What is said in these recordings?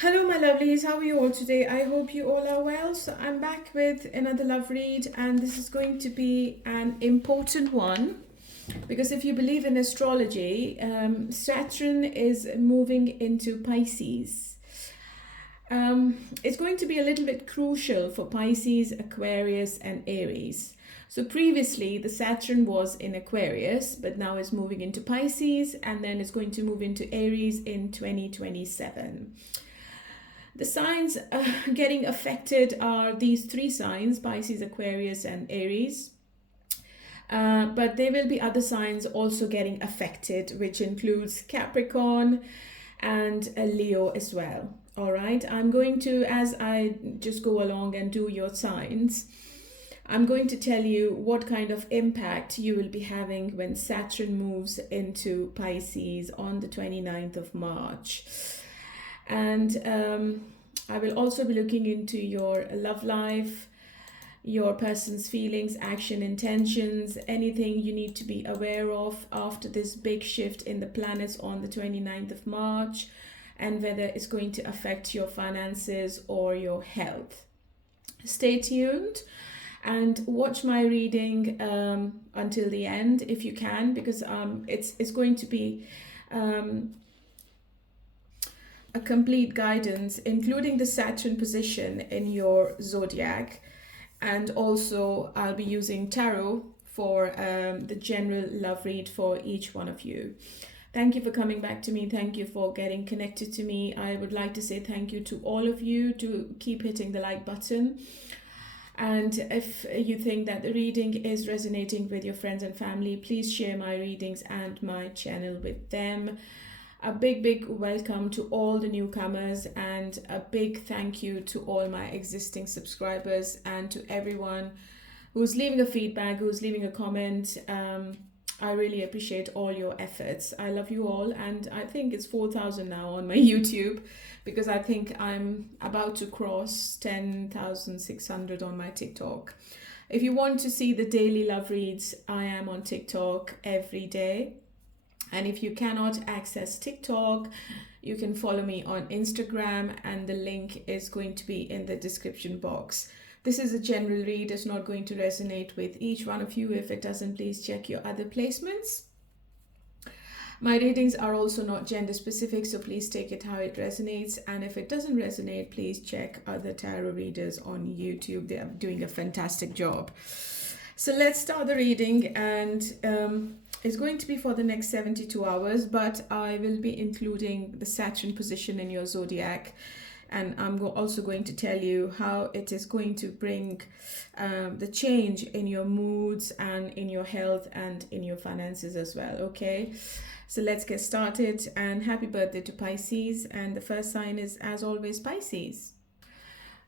Hello, my lovelies. How are you all today? I hope you all are well. So, I'm back with another love read, and this is going to be an important one because if you believe in astrology, Saturn is moving into Pisces. It's going to be a little bit crucial for Pisces, Aquarius, and Aries. So previously, the Saturn was in Aquarius, but now it's moving into Pisces, and then it's going to move into Aries in 2027. The signs getting affected are these three signs: Pisces, Aquarius, and Aries. But there will be other signs also getting affected, which includes Capricorn and Leo as well. All right, I'm going to, as I just go along and do your signs, I'm going to tell you what kind of impact you will be having when Saturn moves into Pisces on the 29th of March. And I will also be looking into your love life, your person's feelings, action, intentions, anything you need to be aware of after this big shift in the planets on the 29th of March, and whether it's going to affect your finances or your health. Stay tuned and watch my reading until the end if you can, because it's going to be a complete guidance, including the Saturn position in your zodiac. And also I'll be using tarot for the general love read for each one of you. Thank you for coming back to me. Thank you for getting connected to me. I would like to say thank you to all of you to keep hitting the like button. And if you think that the reading is resonating with your friends and family, please share my readings and my channel with them. A big welcome to all the newcomers, and a big thank you to all my existing subscribers and to everyone who's leaving a feedback, who's leaving a comment. I really appreciate all your efforts. I love you all, and I think it's 4,000 now on my YouTube, because I think I'm about to cross 10,600 on my TikTok. If you want to see the daily love reads, I am on TikTok every day. And if you cannot access TikTok, you can follow me on Instagram, and the link is going to be in the description box. This is a general read. It's not going to resonate with each one of you. If it doesn't, please check your other placements. My readings are also not gender specific, so please take it how it resonates. And if it doesn't resonate, please check other tarot readers on YouTube. They are doing a fantastic job. So let's start the reading, and it's going to be for the next 72 hours, but I will be including the Saturn position in your zodiac, and I'm also going to tell you how it is going to bring the change in your moods and in your health and in your finances as well. Okay, so let's get started, and happy birthday to Pisces. And the first sign is, as always, Pisces.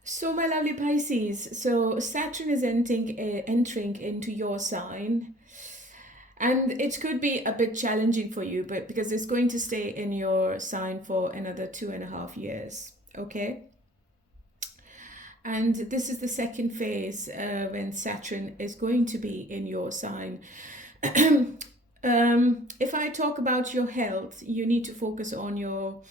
So my lovely Pisces, so Saturn is entering into your sign, and it could be a bit challenging for you, but because it's going to stay in your sign for another 2.5 years. Okay, and this is the second phase when Saturn is going to be in your sign. If I talk about your health, you need to focus on your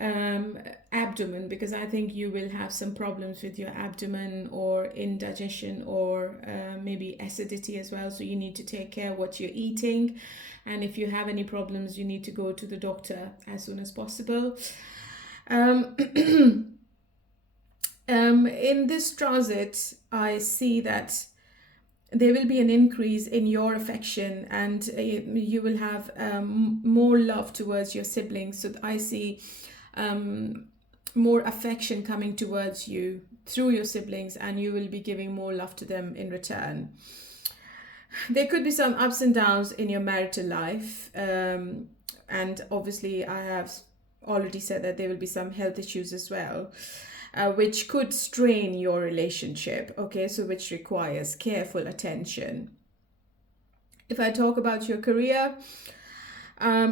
abdomen, because I think you will have some problems with your abdomen or indigestion or maybe acidity as well. So you need to take care of what you're eating, and if you have any problems, you need to go to the doctor as soon as possible. In this transit, I see that there will be an increase in your affection, and you will have more love towards your siblings. So I see more affection coming towards you through your siblings, and you will be giving more love to them in return. There could be some ups and downs in your marital life, and obviously I have already said that there will be some health issues as well, which could strain your relationship. Okay, so which requires careful attention. If I talk about your career,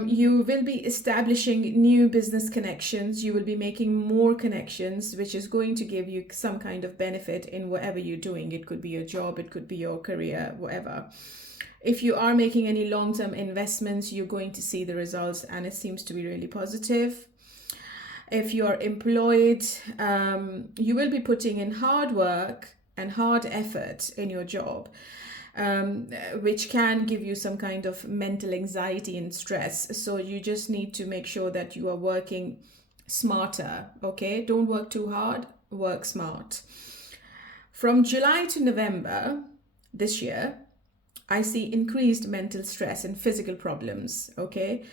you will be establishing new business connections. You will be making more connections, which is going to give you some kind of benefit in whatever you're doing. It could be your job, it could be your career, whatever. If you are making any long-term investments, you're going to see the results, and it seems to be really positive. If you're employed, you will be putting in hard work and hard effort in your job, which can give you some kind of mental anxiety and stress. So you just need to make sure that you are working smarter, okay? Don't work too hard, work smart. From July to November this year, I see increased mental stress and physical problems, okay?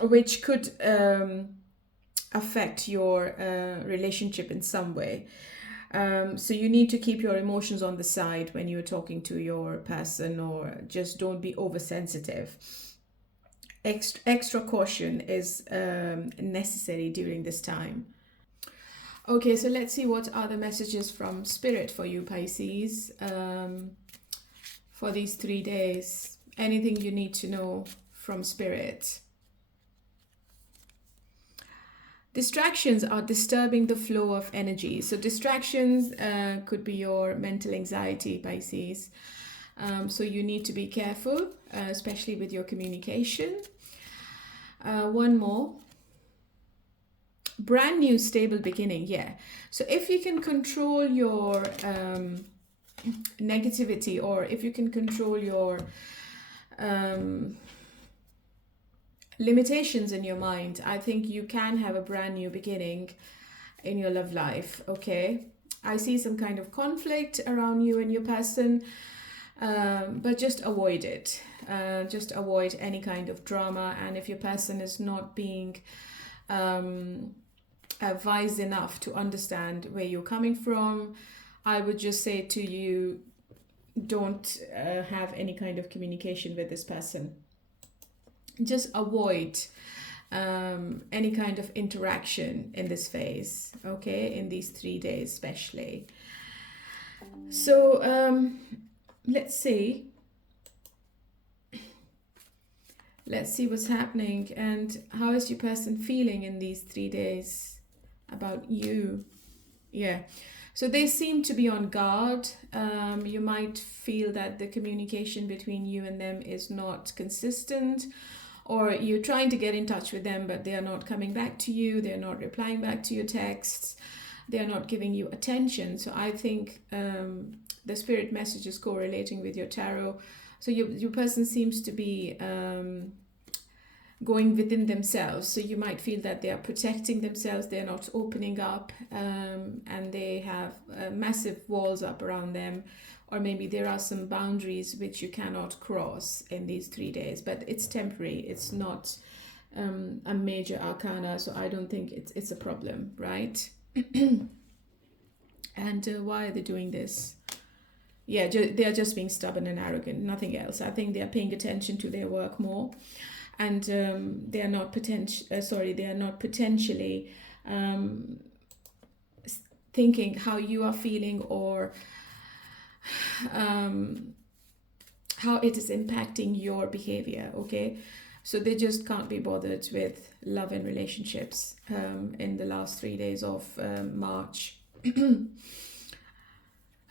Which could affect your relationship in some way. So you need to keep your emotions on the side when you're talking to your person, or just don't be oversensitive. Extra caution is necessary during this time. Okay, so let's see what are the messages from Spirit for you, Pisces, for these 3 days. Anything you need to know from Spirit. Distractions are disturbing the flow of energy. So distractions could be your mental anxiety, Pisces. So you need to be careful, especially with your communication. One more. Brand new stable beginning, yeah. So if you can control your negativity, or if you can control your limitations in your mind, I think you can have a brand new beginning in your love life, okay? I see some kind of conflict around you and your person, but just avoid it. Just avoid any kind of drama. And if your person is not being wise enough to understand where you're coming from, I would just say to you, don't have any kind of communication with this person. Just avoid any kind of interaction in this phase, okay, in these 3 days especially. So let's see what's happening, and how is your person feeling in these 3 days about you. Yeah, so they seem to be on guard. You might feel that the communication between you and them is not consistent, or you're trying to get in touch with them, but they are not coming back to you, they're not replying back to your texts, they're not giving you attention. So I think the Spirit message is correlating with your tarot. So your person seems to be going within themselves. So you might feel that they are protecting themselves, they're not opening up, and they have massive walls up around them. Or maybe there are some boundaries which you cannot cross in these 3 days, but it's temporary. It's not a major arcana, so I don't think it's a problem, right? And why are they doing this? Yeah, they are just being stubborn and arrogant, nothing else. I think they are paying attention to their work more, and they are not potentially thinking how you are feeling, or how it is impacting your behavior, okay? So they just can't be bothered with love and relationships in the last 3 days of March.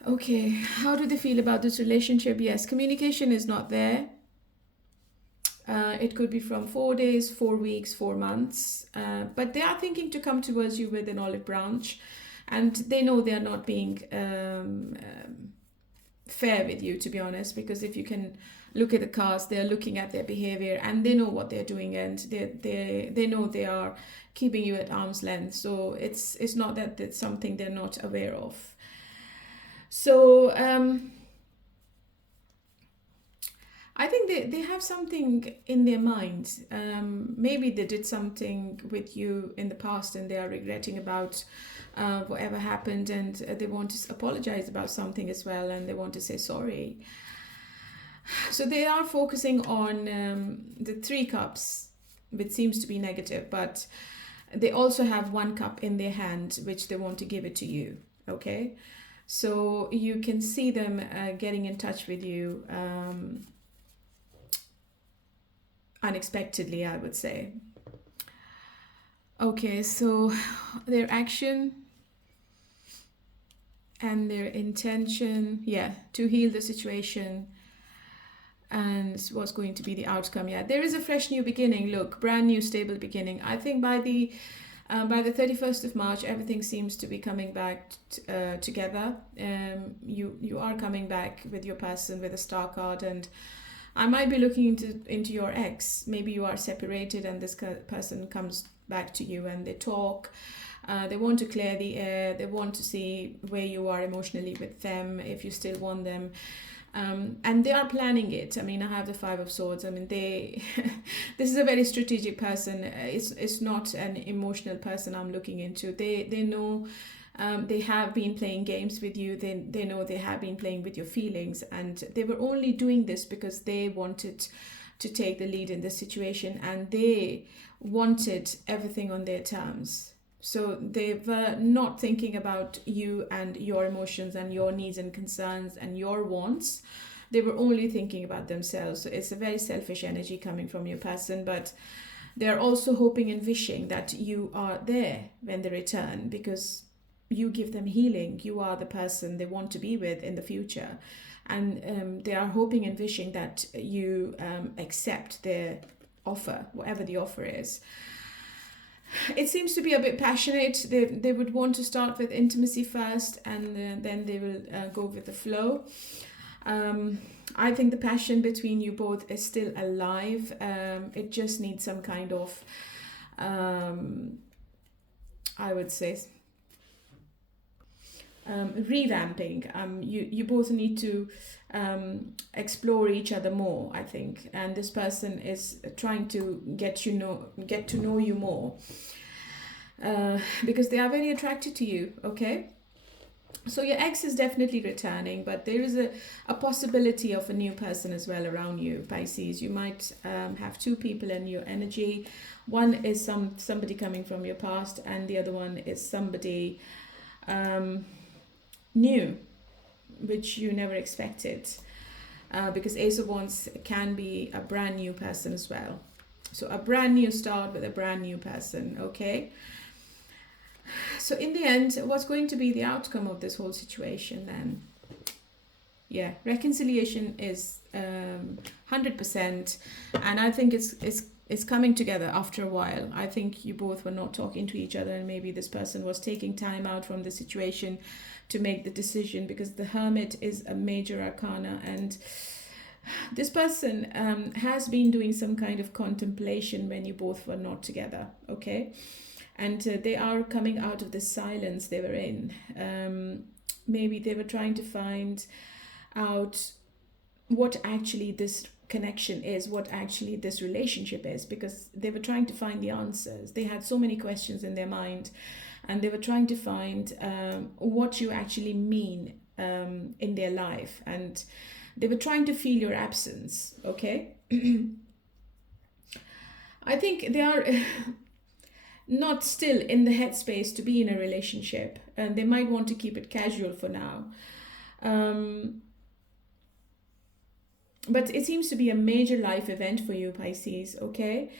Okay, how do they feel about this relationship? Yes, communication is not there. It could be from 4 days, 4 weeks, 4 months, but they are thinking to come towards you with an olive branch, and they know they are not being fair with you, to be honest, because if you can look at the cards, they're looking at their behavior and they know what they're doing, and they know they are keeping you at arm's length. So it's not that it's something they're not aware of. So I think they have something in their mind. Maybe they did something with you in the past and they are regretting about whatever happened, and they want to apologize about something as well, and they want to say sorry. So they are focusing on the 3 cups, which seems to be negative, but they also have 1 cup in their hand, which they want to give it to you, okay? So you can see them getting in touch with you unexpectedly, I would say. Okay, so their action and their intention, yeah, to heal the situation. And what's going to be the outcome? Yeah, there is a fresh new beginning. Look, brand new stable beginning. I think by the 31st of March, everything seems to be coming back together. You are coming back with your person with a star card, and I might be looking into your ex. Maybe you are separated and this person comes back to you and they talk. They want to clear the air. They want to see where you are emotionally with them, if you still want them. And they are planning it. I mean, I have the Five of Swords. I mean, this is a very strategic person. It's not an emotional person I'm looking into. They know. They have been playing games with you. They know they have been playing with your feelings, and they were only doing this because they wanted to take the lead in this situation, and they wanted everything on their terms. So they were not thinking about you and your emotions and your needs and concerns and your wants. They were only thinking about themselves. So it's a very selfish energy coming from your person, but they're also hoping and wishing that you are there when they return, because you give them healing. You are the person they want to be with in the future. And they are hoping and wishing that you accept their offer, whatever the offer is. It seems to be a bit passionate. They would want to start with intimacy first, and then they will go with the flow. I think the passion between you both is still alive. It just needs some kind of, I would say, revamping. You both need to explore each other more, I think, and this person is trying to get to know you more, because they are very attracted to you. Okay, so your ex is definitely returning, but there is a possibility of a new person as well around you, Pisces. You might have two people in your energy. One is somebody coming from your past, and the other one is somebody new, which you never expected, because Ace of Wands can be a brand new person as well. So a brand new start with a brand new person. Okay, so in the end, what's going to be the outcome of this whole situation then? Yeah, reconciliation is 100%, and I think it's coming together after a while. I think you both were not talking to each other, and maybe this person was taking time out from the situation to make the decision, because the Hermit is a major arcana, and this person has been doing some kind of contemplation when you both were not together. Okay, and they are coming out of the silence they were in. Maybe they were trying to find out what actually this connection is, what actually this relationship is, because they were trying to find the answers. They had so many questions in their mind, and they were trying to find what you actually mean in their life, and they were trying to feel your absence. Okay, I think they are not still in the headspace to be in a relationship, and they might want to keep it casual for now. But it seems to be a major life event for you, Pisces. Okay,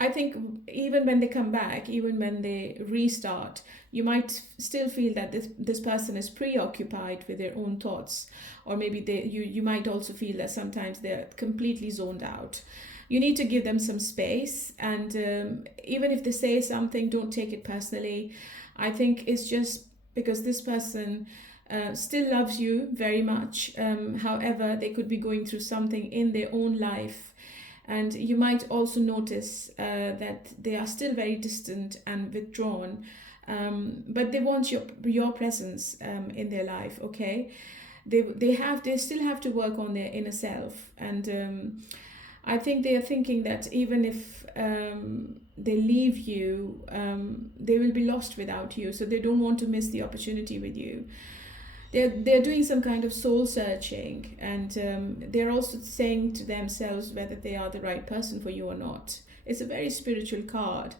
I think even when they come back, even when they restart, you might still feel that this person is preoccupied with their own thoughts, or maybe you might also feel that sometimes they're completely zoned out. You need to give them some space, and even if they say something, don't take it personally. I think it's just because this person still loves you very much. However, they could be going through something in their own life. And you might also notice that they are still very distant and withdrawn, but they want your presence in their life. Okay, they still have to work on their inner self, and I think they are thinking that even if they leave you, they will be lost without you. So they don't want to miss the opportunity with you. They're doing some kind of soul searching, and they're also saying to themselves whether they are the right person for you or not. It's a very spiritual card.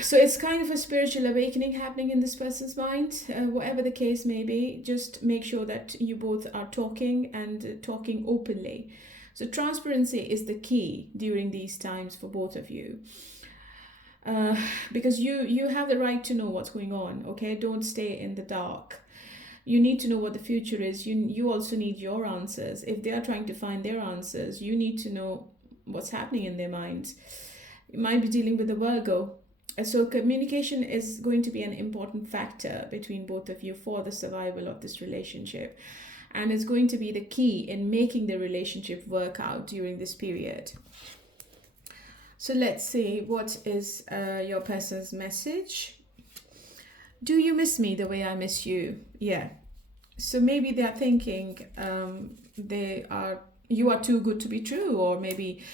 So it's kind of a spiritual awakening happening in this person's mind. Whatever the case may be, just make sure that you both are talking, and talking openly. So transparency is the key during these times for both of you. Because you have the right to know what's going on. Okay, don't stay in the dark. You need to know what the future is. You also need your answers. If they are trying to find their answers, you need to know what's happening in their minds. You might be dealing with a Virgo. So communication is going to be an important factor between both of you for the survival of this relationship. And it's going to be the key in making the relationship work out during this period. So let's see, what is your person's message? Do you miss me the way I miss you? Yeah. So maybe they are thinking you are too good to be true, or maybe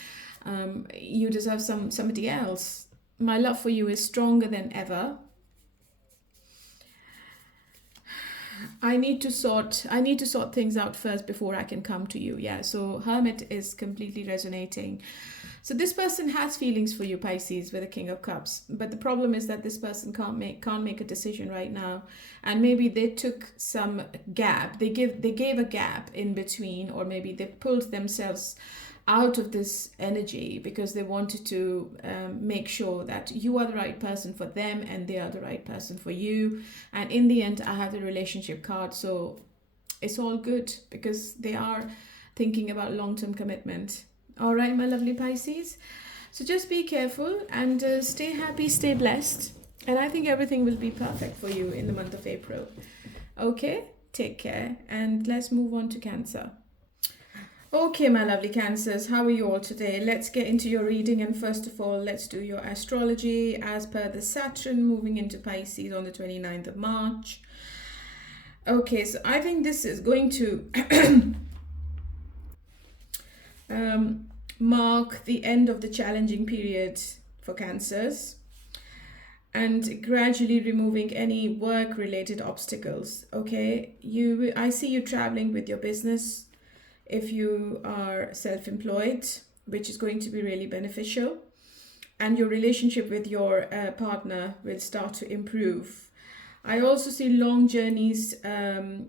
you deserve somebody else. My love for you is stronger than ever. I need to sort things out first before I can come to you. Yeah, so Hermit is completely resonating. So this person has feelings for you, Pisces, with the King of Cups. But the problem is that this person can't make a decision right now. And maybe they took some gap. They gave a gap in between, or maybe they pulled themselves out of this energy because they wanted to make sure that you are the right person for them and they are the right person for you. And in the end, I have the relationship card. So it's all good because they are thinking about long-term commitment. All right, my lovely Pisces. So just be careful and stay happy, stay blessed. And I think everything will be perfect for you in the month of April. Okay, take care. And let's move on to Cancer. Okay, my lovely Cancers, how are you all today? Let's get into your reading. And first of all, let's do your astrology as per the Saturn moving into Pisces on the 29th of March. Okay, so I think this is going to mark the end of the challenging period for Cancers and gradually removing any work-related obstacles. Okay, I see you traveling with your business if you are self-employed, which is going to be really beneficial. And your relationship with your partner will start to improve. I also see long journeys,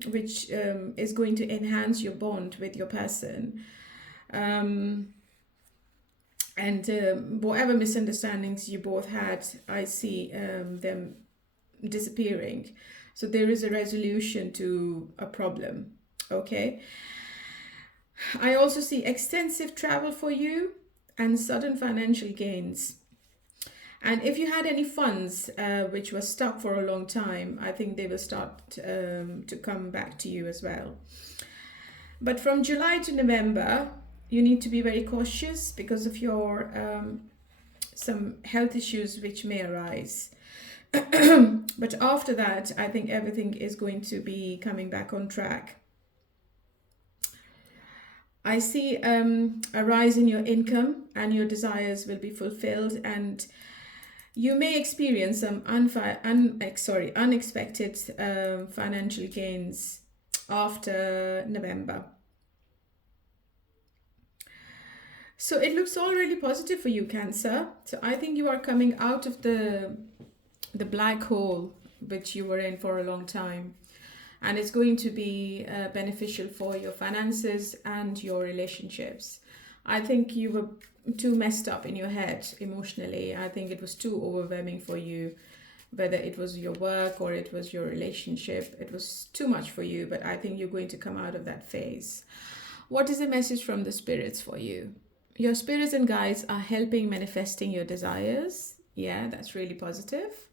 which is going to enhance your bond with your person. And whatever misunderstandings you both had, I see them disappearing. So there is a resolution to a problem, okay? I also see extensive travel for you and sudden financial gains. And if you had any funds which were stuck for a long time, I think they will start to come back to you as well. But from July to November, you need to be very cautious because of your some health issues which may arise. But after that, I think everything is going to be coming back on track. I see a rise in your income and your desires will be fulfilled, and you may experience some unexpected financial gains after November. So it looks all really positive for you, Cancer. So I think you are coming out of the black hole which you were in for a long time. And it's going to be beneficial for your finances and your relationships. I think you were too messed up in your head emotionally. I think it was too overwhelming for you, whether it was your work or it was your relationship. It was too much for you, but I think you're going to come out of that phase. What is the message from the spirits for you? Your spirits and guides are helping manifesting your desires. Yeah, that's really positive.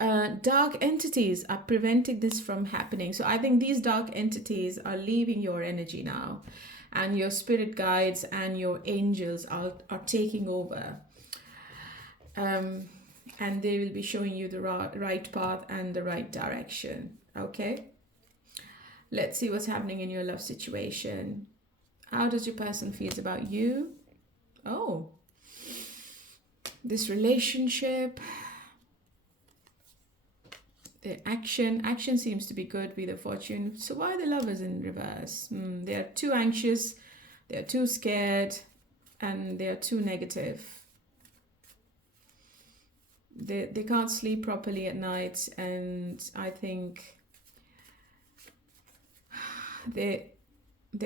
Dark entities are preventing this from happening. So I think these dark entities are leaving your energy now, and your spirit guides and your angels are taking over. And they will be showing you the right path and the right direction. Okay? Let's see what's happening in your love situation. How does your person feel about you? Oh, this relationship. The action seems to be good with the fortune. So why are the lovers in reverse? They are too anxious, they are too scared, and they are too negative. They can't sleep properly at night, and I think they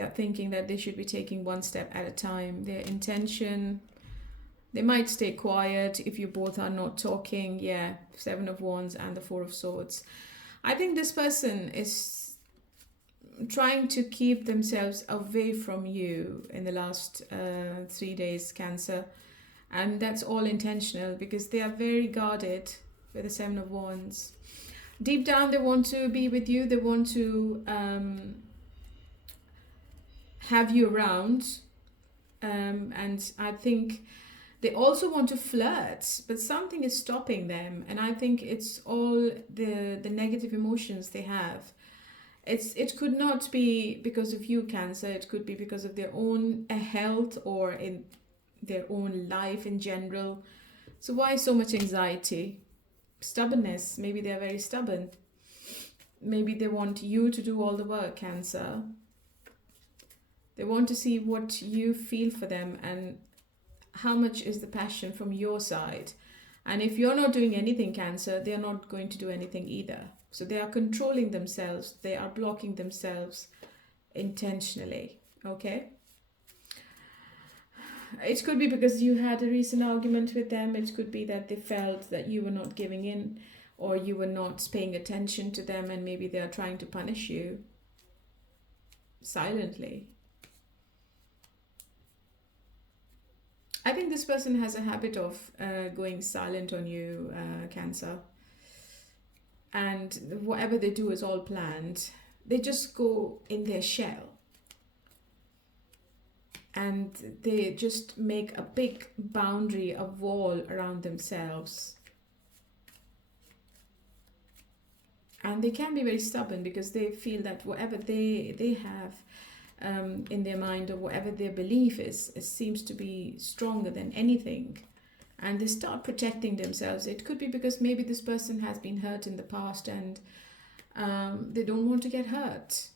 are thinking that they should be taking one step at a time. Their intention, they might stay quiet if you both are not talking. Yeah, 7 of Wands and the 4 of Swords. I think this person is trying to keep themselves away from you in the last 3 days, Cancer. And that's all intentional because they are very guarded with the Seven of Wands. Deep down, they want to be with you. They want to have you around. And I think they also want to flirt, but something is stopping them. And I think it's all the negative emotions they have. It could not be because of you, Cancer. It could be because of their own health or in their own life in general. So why so much anxiety? Stubbornness. Maybe they're very stubborn. Maybe they want you to do all the work, Cancer. They want to see what you feel for them and how much is the passion from your side. And if you're not doing anything, Cancer, they're not going to do anything either. So they are controlling themselves. They are blocking themselves intentionally. Okay? It could be because you had a recent argument with them. It could be that they felt that you were not giving in or you were not paying attention to them, and maybe they are trying to punish you silently. I think this person has a habit of going silent on you, Cancer. And whatever they do is all planned. They just go in their shell. And they just make a big boundary, a wall around themselves. And they can be very stubborn because they feel that whatever they have in their mind or whatever their belief is, it seems to be stronger than anything. And they start protecting themselves. It could be because maybe this person has been hurt in the past and they don't want to get hurt.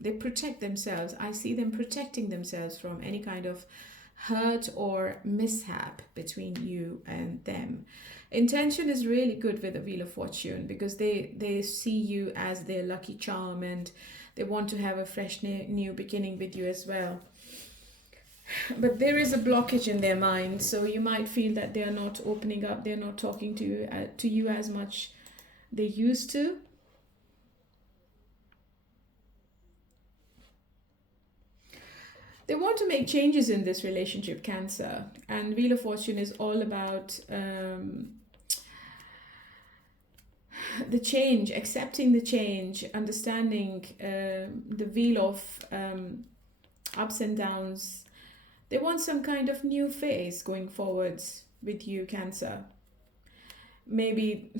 They protect themselves. I see them protecting themselves from any kind of hurt or mishap between you and them. Intention is really good with the Wheel of Fortune because they see you as their lucky charm and they want to have a fresh new beginning with you as well. But there is a blockage in their mind, so you might feel that they are not opening up, they're not talking to you as much they used to. They want to make changes in this relationship, Cancer. And Wheel of Fortune is all about the change, accepting the change, understanding the wheel of ups and downs. They want some kind of new phase going forwards with you, Cancer. Maybe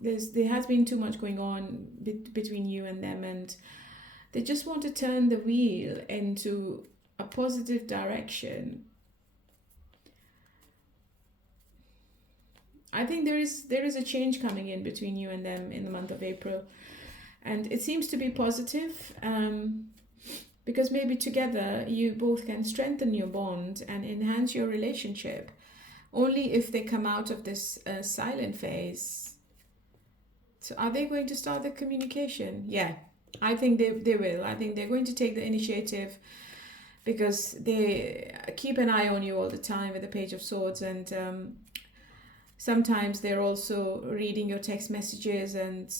there has been too much going on between you and them, and they just want to turn the wheel into a positive direction. I think there is a change coming in between you and them in the month of April, and it seems to be positive because maybe together you both can strengthen your bond and enhance your relationship. Only if they come out of this silent phase. So are they going to start the communication? Yeah, I think they will. I think they're going to take the initiative because they keep an eye on you all the time with the Page of Swords, and sometimes they're also reading your text messages and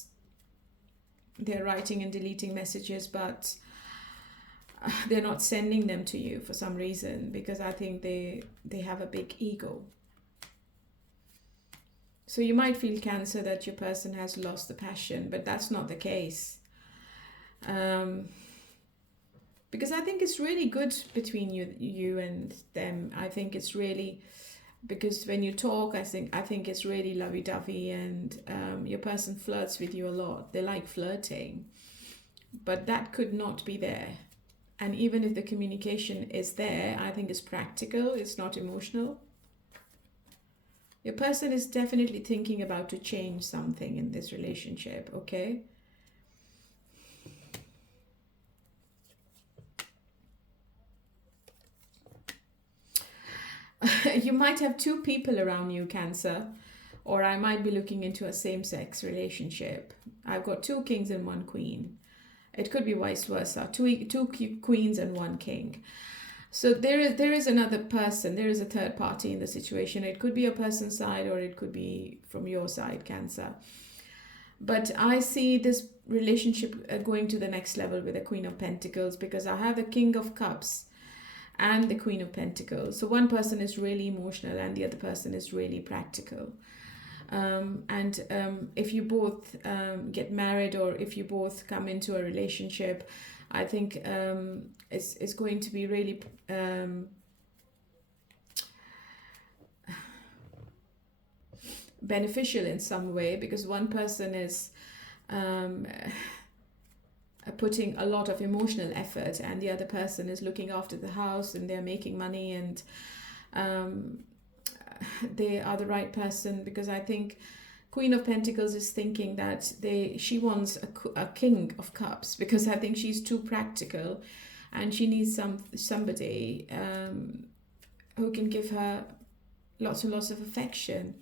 they're writing and deleting messages, but they're not sending them to you for some reason because I think they have a big ego. So you might feel, Cancer, that your person has lost the passion, but that's not the case. Because I think it's really good between you and them. I think it's really, because when you talk, I think it's really lovey-dovey, and your person flirts with you a lot. They like flirting, but that could not be there. And even if the communication is there, I think it's practical, it's not emotional. Your person is definitely thinking about to change something in this relationship, okay? You might have two people around you, Cancer, or I might be looking into a same-sex relationship. I've got 2 kings and 1 queen. It could be vice versa, two queens and 1 king. So there is another person, there is a third party in the situation. It could be a person's side or it could be from your side, Cancer. But I see this relationship going to the next level with the Queen of Pentacles, because I have the King of Cups and the Queen of Pentacles. So one person is really emotional and the other person is really practical. If you both get married, or if you both come into a relationship, I think it's going to be really beneficial in some way, because one person is putting a lot of emotional effort and the other person is looking after the house and they're making money, and they are the right person. Because I think Queen of Pentacles is thinking that she wants a King of Cups, because I think she's too practical and she needs somebody who can give her lots and lots of affection.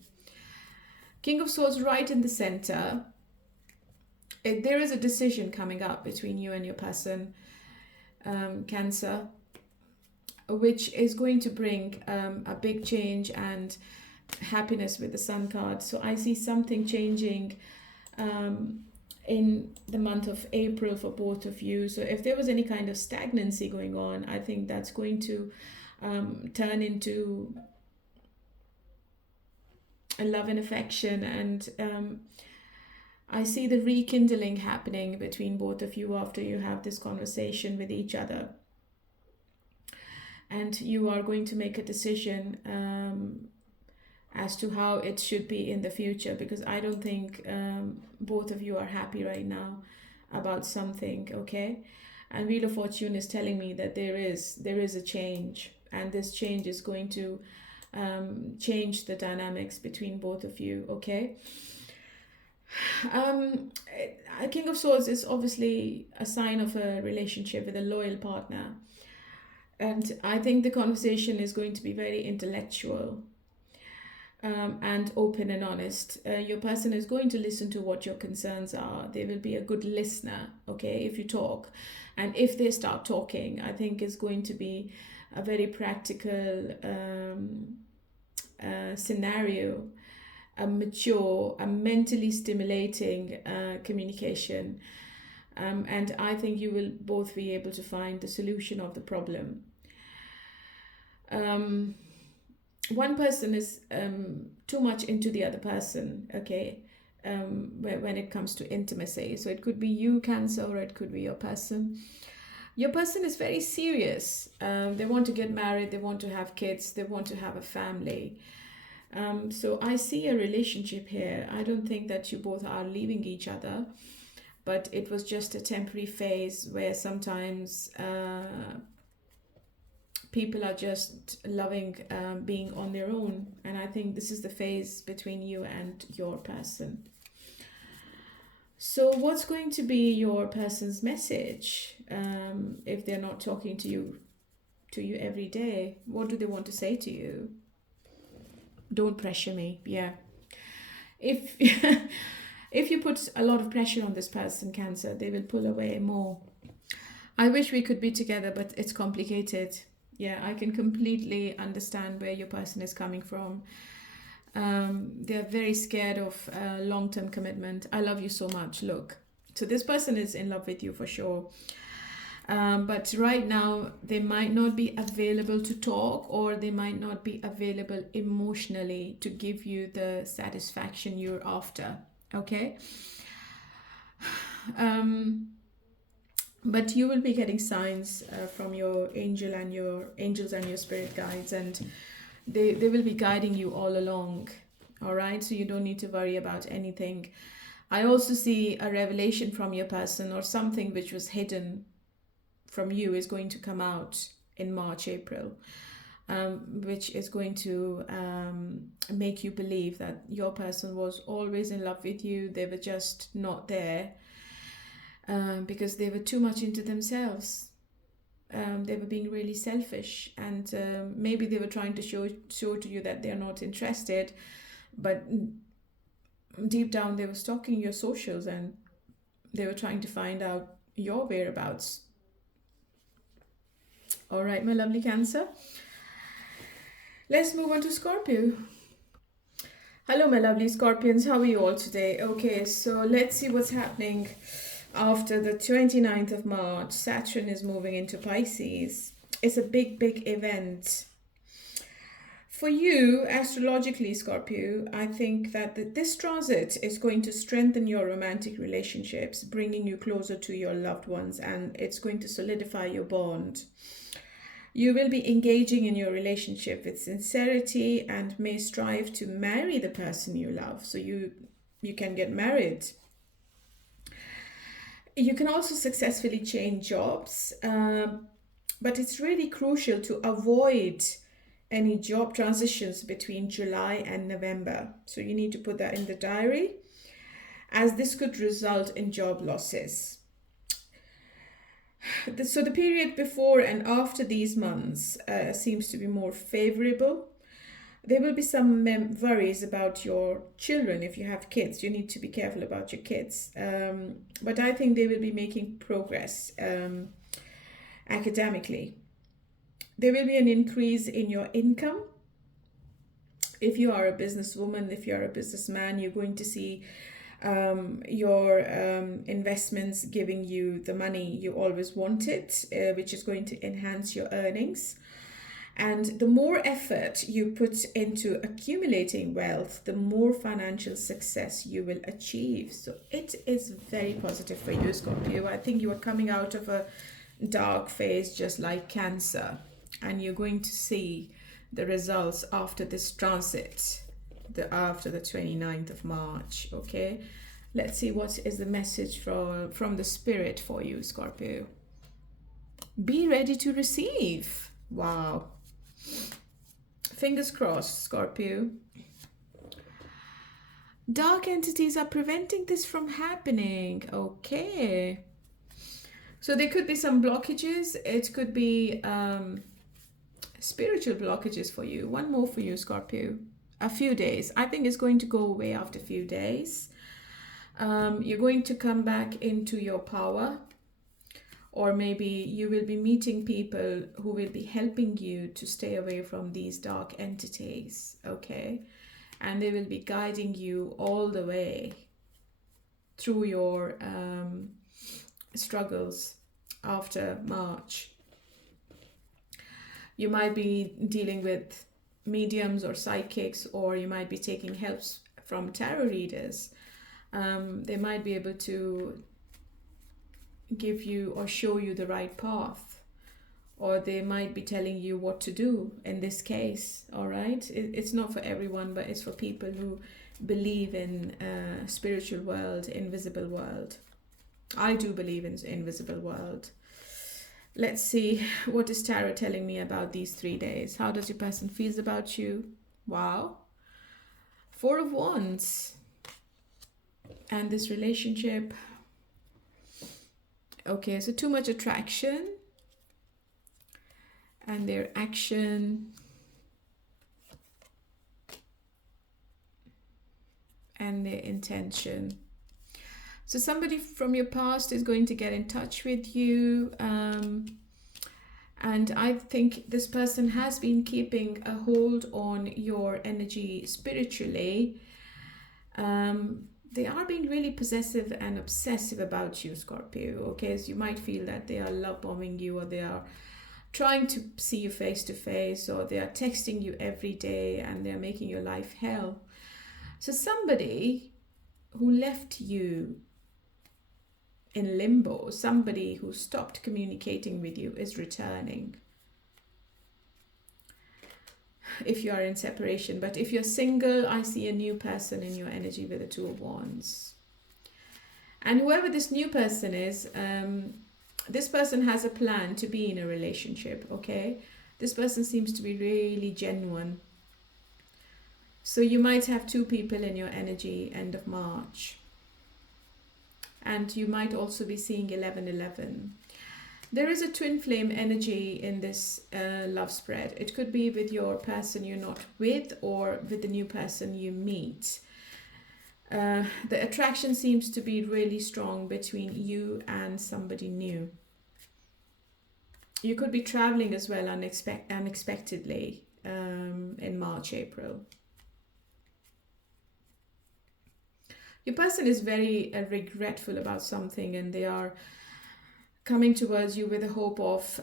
King of Swords right in the center. There is a decision coming up between you and your person, Cancer, which is going to bring a big change and happiness with the Sun card. So I see something changing in the month of April for both of you. So if there was any kind of stagnancy going on, I think that's going to turn into a love and affection, and I see the rekindling happening between both of you after you have this conversation with each other. And you are going to make a decision as to how it should be in the future, because I don't think both of you are happy right now about something, okay? And Wheel of Fortune is telling me that there is a change, and this change is going to change the dynamics between both of you, okay? King of Swords is obviously a sign of a relationship with a loyal partner, and I think the conversation is going to be very intellectual and open and honest. Your person is going to listen to what your concerns are. They will be a good listener, okay, if you talk. And if they start talking, I think it's going to be a very practical scenario, a mature, a mentally stimulating communication. And I think you will both be able to find the solution of the problem. One person is too much into the other person, okay, when it comes to intimacy. So it could be you, Cancer, or it could be your person. Your person is very serious. They want to get married, they want to have kids, they want to have a family. So I see a relationship here. I don't think that you both are leaving each other, but it was just a temporary phase where sometimes people are just loving being on their own. And I think this is the phase between you and your person. So what's going to be your person's message if they're not talking to you every day? What do they want to say to you? Don't pressure me. Yeah. If if you put a lot of pressure on this person, Cancer, they will pull away more. I wish we could be together, but it's complicated. Yeah, I can completely understand where your person is coming from. They're very scared of long-term commitment. I love you so much. Look, so this person is in love with you for sure. But right now, they might not be available to talk, or they might not be available emotionally to give you the satisfaction you're after. Okay? But you will be getting signs from your angels and your spirit guides, and they will be guiding you all along. All right? So you don't need to worry about anything. I also see a revelation from your person, or something which was hidden from you is going to come out in March, April, which is going to make you believe that your person was always in love with you. They were just not there because they were too much into themselves. They were being really selfish, and maybe they were trying to show to you that they're not interested, but deep down they were stalking your socials and they were trying to find out your whereabouts. All right, my lovely Cancer. Let's move on to Scorpio. Hello, my lovely Scorpions. How are you all today? Okay, so let's see what's happening after the 29th of March. Saturn is moving into Pisces. It's a big, big event. For you, astrologically, Scorpio, I think that this transit is going to strengthen your romantic relationships, bringing you closer to your loved ones, and it's going to solidify your bond. You will be engaging in your relationship with sincerity and may strive to marry the person you love. So you can get married. You can also successfully change jobs, but it's really crucial to avoid any job transitions between July and November. So you need to put that in the diary, as this could result in job losses. So the period before and after these months seems to be more favorable. There will be some worries about your children. If you have kids, you need to be careful about your kids. But I think they will be making progress academically. There will be an increase in your income. If you are a businesswoman, if you are a businessman, you're going to see your investments giving you the money you always wanted, which is going to enhance your earnings. And the more effort you put into accumulating wealth, the more financial success you will achieve. So it is very positive for you, Scorpio. I think you are coming out of a dark phase, just like Cancer, and you're going to see the results after this transit, after the 29th of March. Okay, let's see what is the message from the spirit for you, Scorpio. Be ready to receive. Wow. Fingers crossed, Scorpio. Dark entities are preventing this from happening. Okay. So there could be some blockages. It could be spiritual blockages for you. One more for you, Scorpio. A few days. I think it's going to go away after a few days. You're going to come back into your power. Or maybe you will be meeting people who will be helping you to stay away from these dark entities, okay? And they will be guiding you all the way through your struggles after March. You might be dealing with mediums or psychics, or you might be taking helps from tarot readers. They might be able to give you or show you the right path, or they might be telling you what to do in this case. All right, it's not for everyone, but it's for people who believe in spiritual world, invisible world. I do believe in invisible world. Let's see, what is tarot telling me about these 3 days? How does your person feels about you? Wow. 4 of Wands. And this relationship. Okay, so too much attraction and their action and their intention. So somebody from your past is going to get in touch with you, and I think this person has been keeping a hold on your energy spiritually. They are being really possessive and obsessive about you, Scorpio, okay? So you might feel that they are love bombing you, or they are trying to see you face to face, or they are texting you every day and they're making your life hell. So somebody who left you in limbo, somebody who stopped communicating with you, is returning. If you are in separation, but if you're single, I see a new person in your energy with the 2 of Wands. And whoever this new person is, this person has a plan to be in a relationship, okay? This person seems to be really genuine. So you might have 2 people in your energy end of March. And you might also be seeing 1111. There is a twin flame energy in this love spread. It could be with your person you're not with, or with the new person you meet. The attraction seems to be really strong between you and somebody new. You could be traveling as well unexpectedly in March, April. Your person is very regretful about something, and they are coming towards you with the hope of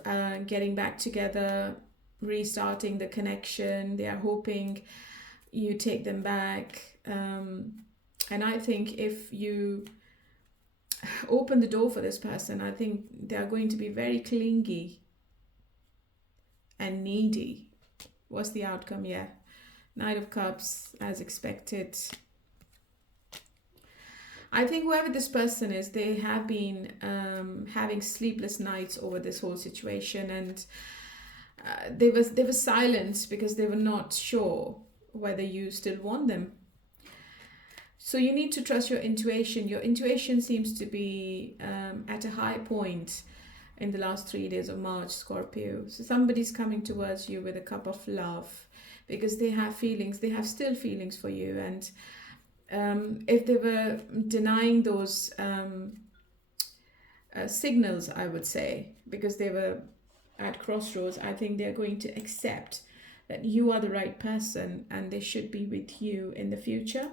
getting back together, restarting the connection. They are hoping you take them back. And I think if you open the door for this person, I think they are going to be very clingy and needy. What's the outcome? Yeah, Knight of Cups, as expected. I think whoever this person is, they have been having sleepless nights over this whole situation, and they were silent because they were not sure whether you still want them. So you need to trust your intuition. Your intuition seems to be at a high point in the last 3 days of March, Scorpio. So somebody's coming towards you with a cup of love because they have feelings. They have still feelings for you. And if they were denying those signals, I would say, because they were at crossroads, I think they're going to accept that you are the right person and they should be with you in the future.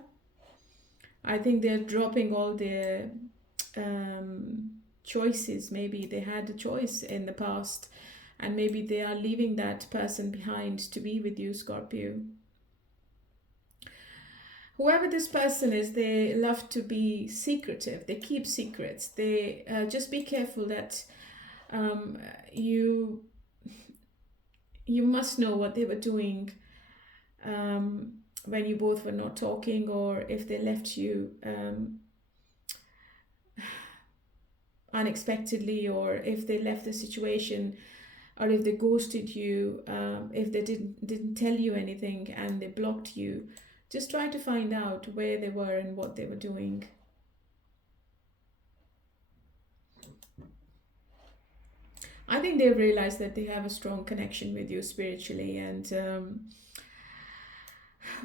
I think they're dropping all their choices. Maybe they had a choice in the past, and maybe they are leaving that person behind to be with you, Scorpio. Whoever this person is, they love to be secretive. They keep secrets. They just be careful that you must know what they were doing when you both were not talking, or if they left you unexpectedly, or if they left the situation, or if they ghosted you, if they didn't tell you anything and they blocked you. Just try to find out where they were and what they were doing. I think they've realized that they have a strong connection with you spiritually, and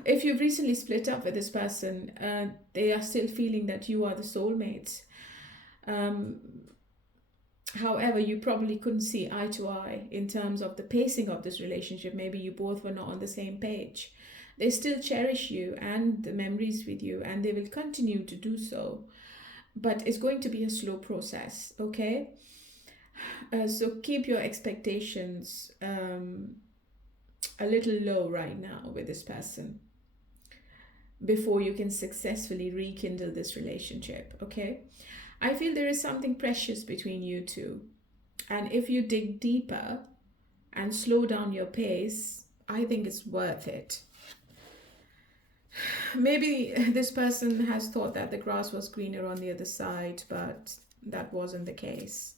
if you've recently split up with this person, they are still feeling that you are the soulmate. However, you probably couldn't see eye to eye in terms of the pacing of this relationship. Maybe you both were not on the same page. They still cherish you and the memories with you, and they will continue to do so. But it's going to be a slow process, okay? So keep your expectations a little low right now with this person before you can successfully rekindle this relationship, okay? I feel there is something precious between you two. And if you dig deeper and slow down your pace, I think it's worth it. Maybe this person has thought that the grass was greener on the other side, but that wasn't the case.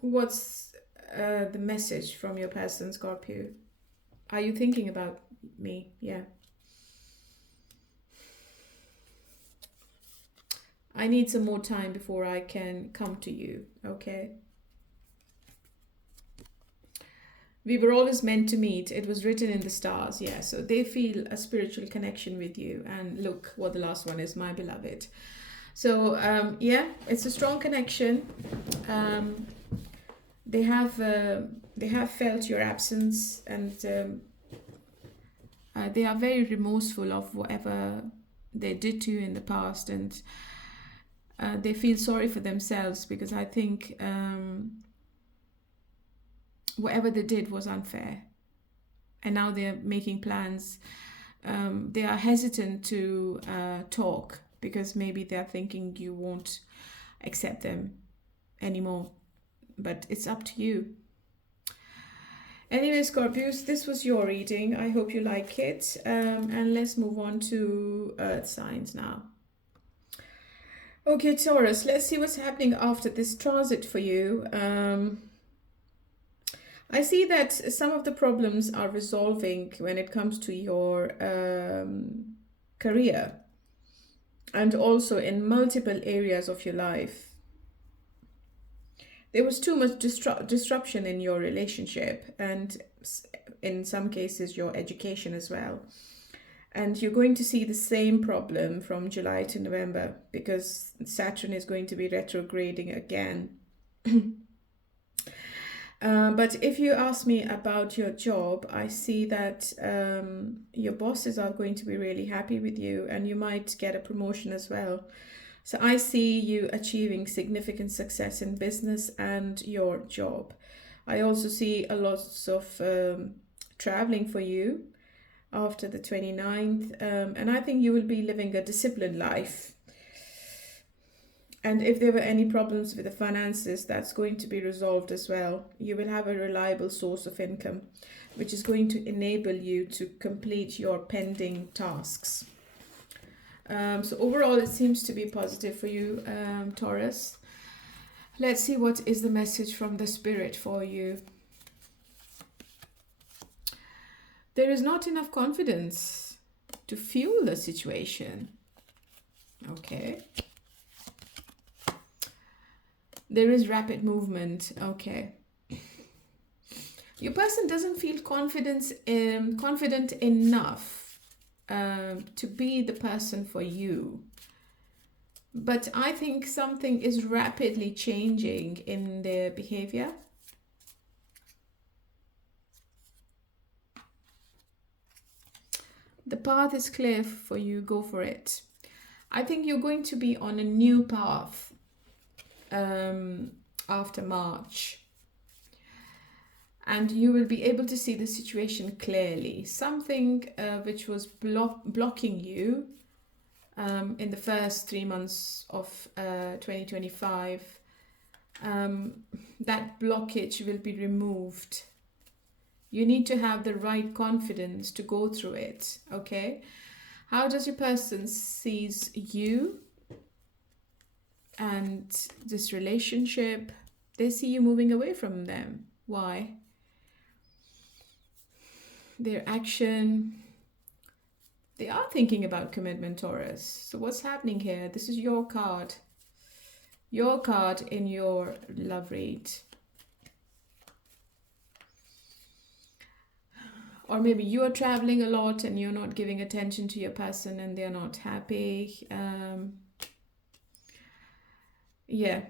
What's the message from your person, Scorpio? Are you thinking about me? Yeah. I need some more time before I can come to you, okay? We were always meant to meet. It was written in the stars, yeah. So they feel a spiritual connection with you. And look what the last one is, my beloved. So, yeah, it's a strong connection. They have felt your absence, and they are very remorseful of whatever they did to you in the past, and they feel sorry for themselves because I think whatever they did was unfair, and now they're making plans. They are hesitant to talk because maybe they're thinking you won't accept them anymore. But it's up to you. Anyway, Scorpios, this was your reading. I hope you like it. And let's move on to Earth signs now. Okay, Taurus, let's see what's happening after this transit for you. I see that some of the problems are resolving when it comes to your career, and also in multiple areas of your life. There was too much disruption in your relationship, and in some cases your education as well. And you're going to see the same problem from July to November because Saturn is going to be retrograding again. But if you ask me about your job, I see that your bosses are going to be really happy with you, and you might get a promotion as well. So I see you achieving significant success in business and your job. I also see a lot of traveling for you after the 29th, and I think you will be living a disciplined life. And if there were any problems with the finances, that's going to be resolved as well. You will have a reliable source of income, which is going to enable you to complete your pending tasks. So overall, it seems to be positive for you, Taurus. Let's see what is the message from the spirit for you. There is not enough confidence to fuel the situation. Okay. There is rapid movement. Okay. Your person doesn't feel confident enough to be the person for you. But I think something is rapidly changing in their behavior. The path is clear for you. Go for it. I think you're going to be on a new path after March, and you will be able to see the situation clearly. Something which was blocking you in the first 3 months of 2025, that blockage will be removed. You need to have the right confidence to go through it. Okay, how does your person sees you and this relationship? They see you moving away from them. Why? Their action, they are thinking about commitment, Taurus. So what's happening here? This is your card in your love read. Or maybe you are traveling a lot and you're not giving attention to your person and they're not happy. Yeah,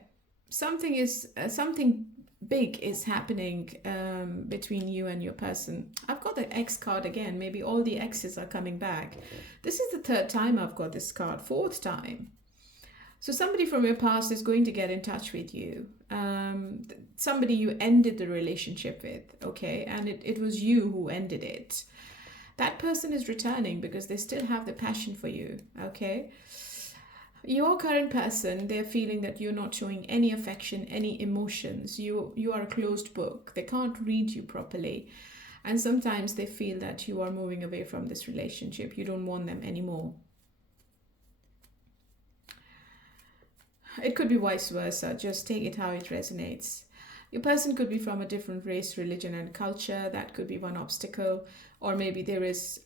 something big is happening between you and your person. I've got the X card again. Maybe all the X's are coming back. This is the third time I've got this card, fourth time. So somebody from your past is going to get in touch with you. Somebody you ended the relationship with, okay? And it was you who ended it. That person is returning because they still have the passion for you, okay? Your current person, they're feeling that you're not showing any affection, any emotions. You are a closed book. They can't read you properly. And sometimes they feel that you are moving away from this relationship. You don't want them anymore. It could be vice versa. Just take it how it resonates. Your person could be from a different race, religion, and culture. That could be one obstacle. Or maybe there is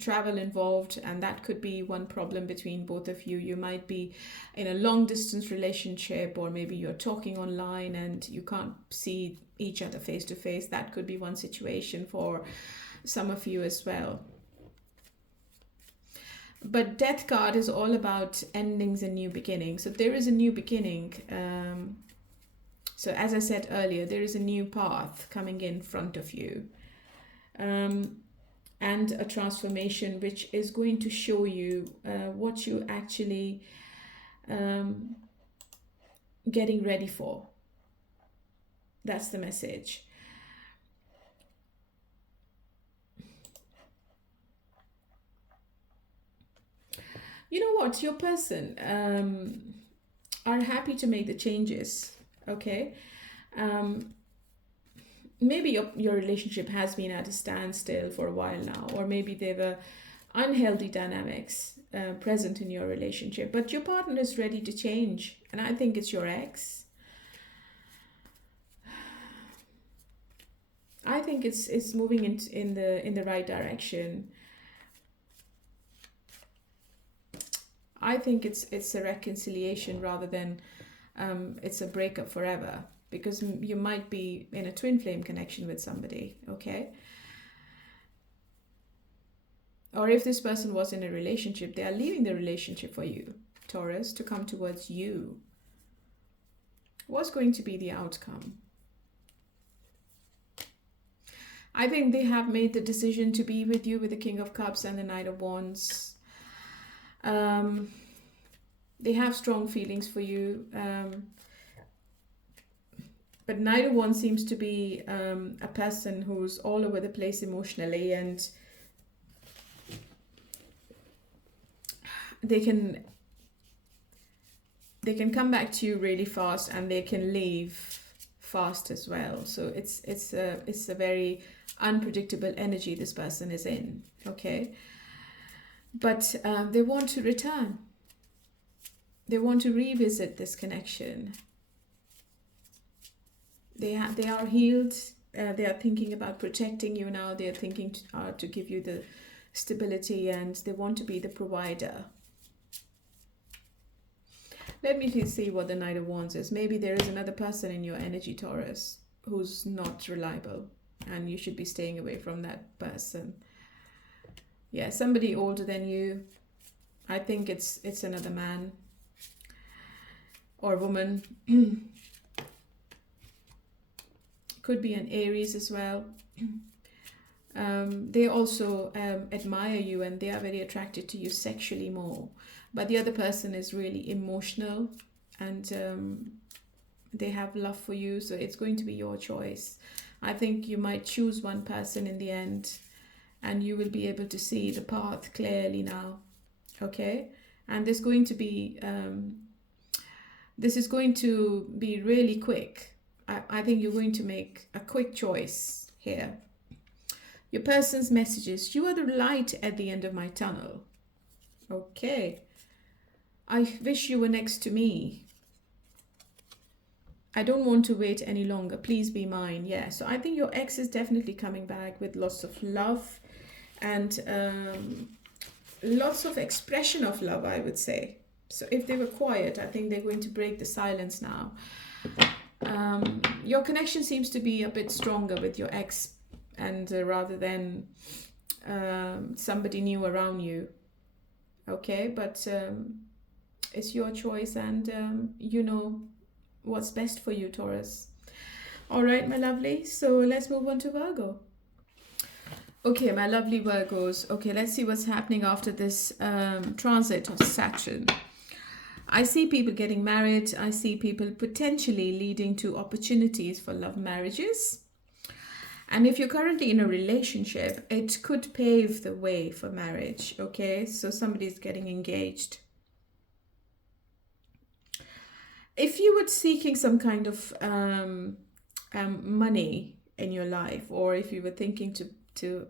travel involved, and that could be one problem between both of you. You might be in a long distance relationship, or maybe you're talking online and you can't see each other face to face. That could be one situation for some of you as well. But Death card is all about endings and new beginnings. So there is a new beginning. So as I said earlier, there is a new path coming in front of you. And a transformation which is going to show you what you actually getting ready for. That's the message. You know what? Your person are happy to make the changes, okay? Maybe your relationship has been at a standstill for a while now, or maybe there were unhealthy dynamics present in your relationship, but your partner is ready to change, and I think it's your ex. I think it's moving in the right direction. I think it's a reconciliation rather than it's a breakup forever, because you might be in a twin flame connection with somebody, okay? Or if this person was in a relationship, they are leaving the relationship for you, Taurus, to come towards you. What's going to be the outcome? I think they have made the decision to be with you with the King of Cups and the Knight of Wands. They have strong feelings for you. But Knight of Wands seems to be a person who's all over the place emotionally, and they can come back to you really fast, and they can leave fast as well. So it's a very unpredictable energy this person is in. Okay, but they want to return. They want to revisit this connection. They are healed. They are thinking about protecting you now. They are thinking to give you the stability, and they want to be the provider. Let me see what the Knight of Wands is. Maybe there is another person in your energy, Taurus, who's not reliable, and you should be staying away from that person. Yeah, somebody older than you. I think it's another man or woman. Could be an Aries as well. They also admire you, and they are very attracted to you sexually more. But the other person is really emotional, and they have love for you. So it's going to be your choice. I think you might choose one person in the end, and you will be able to see the path clearly now. Okay? And this is going to be really quick. I think you're going to make a quick choice here. Your person's messages: you are the light at the end of my tunnel. Okay. I wish you were next to me. I don't want to wait any longer. Please be mine. Yeah. So I think your ex is definitely coming back with lots of love and lots of expression of love, I would say. So if they were quiet, I think they're going to break the silence now. Your connection seems to be a bit stronger with your ex, and rather than somebody new around you. Okay, but it's your choice, and you know what's best for you, Taurus. All right, my lovely. So let's move on to Virgo. Okay, my lovely Virgos. Okay, let's see what's happening after this transit of Saturn. I see people getting married. I see people potentially leading to opportunities for love marriages. And if you're currently in a relationship, it could pave the way for marriage. Okay, so somebody's getting engaged. If you were seeking some kind of money in your life, or if you were thinking to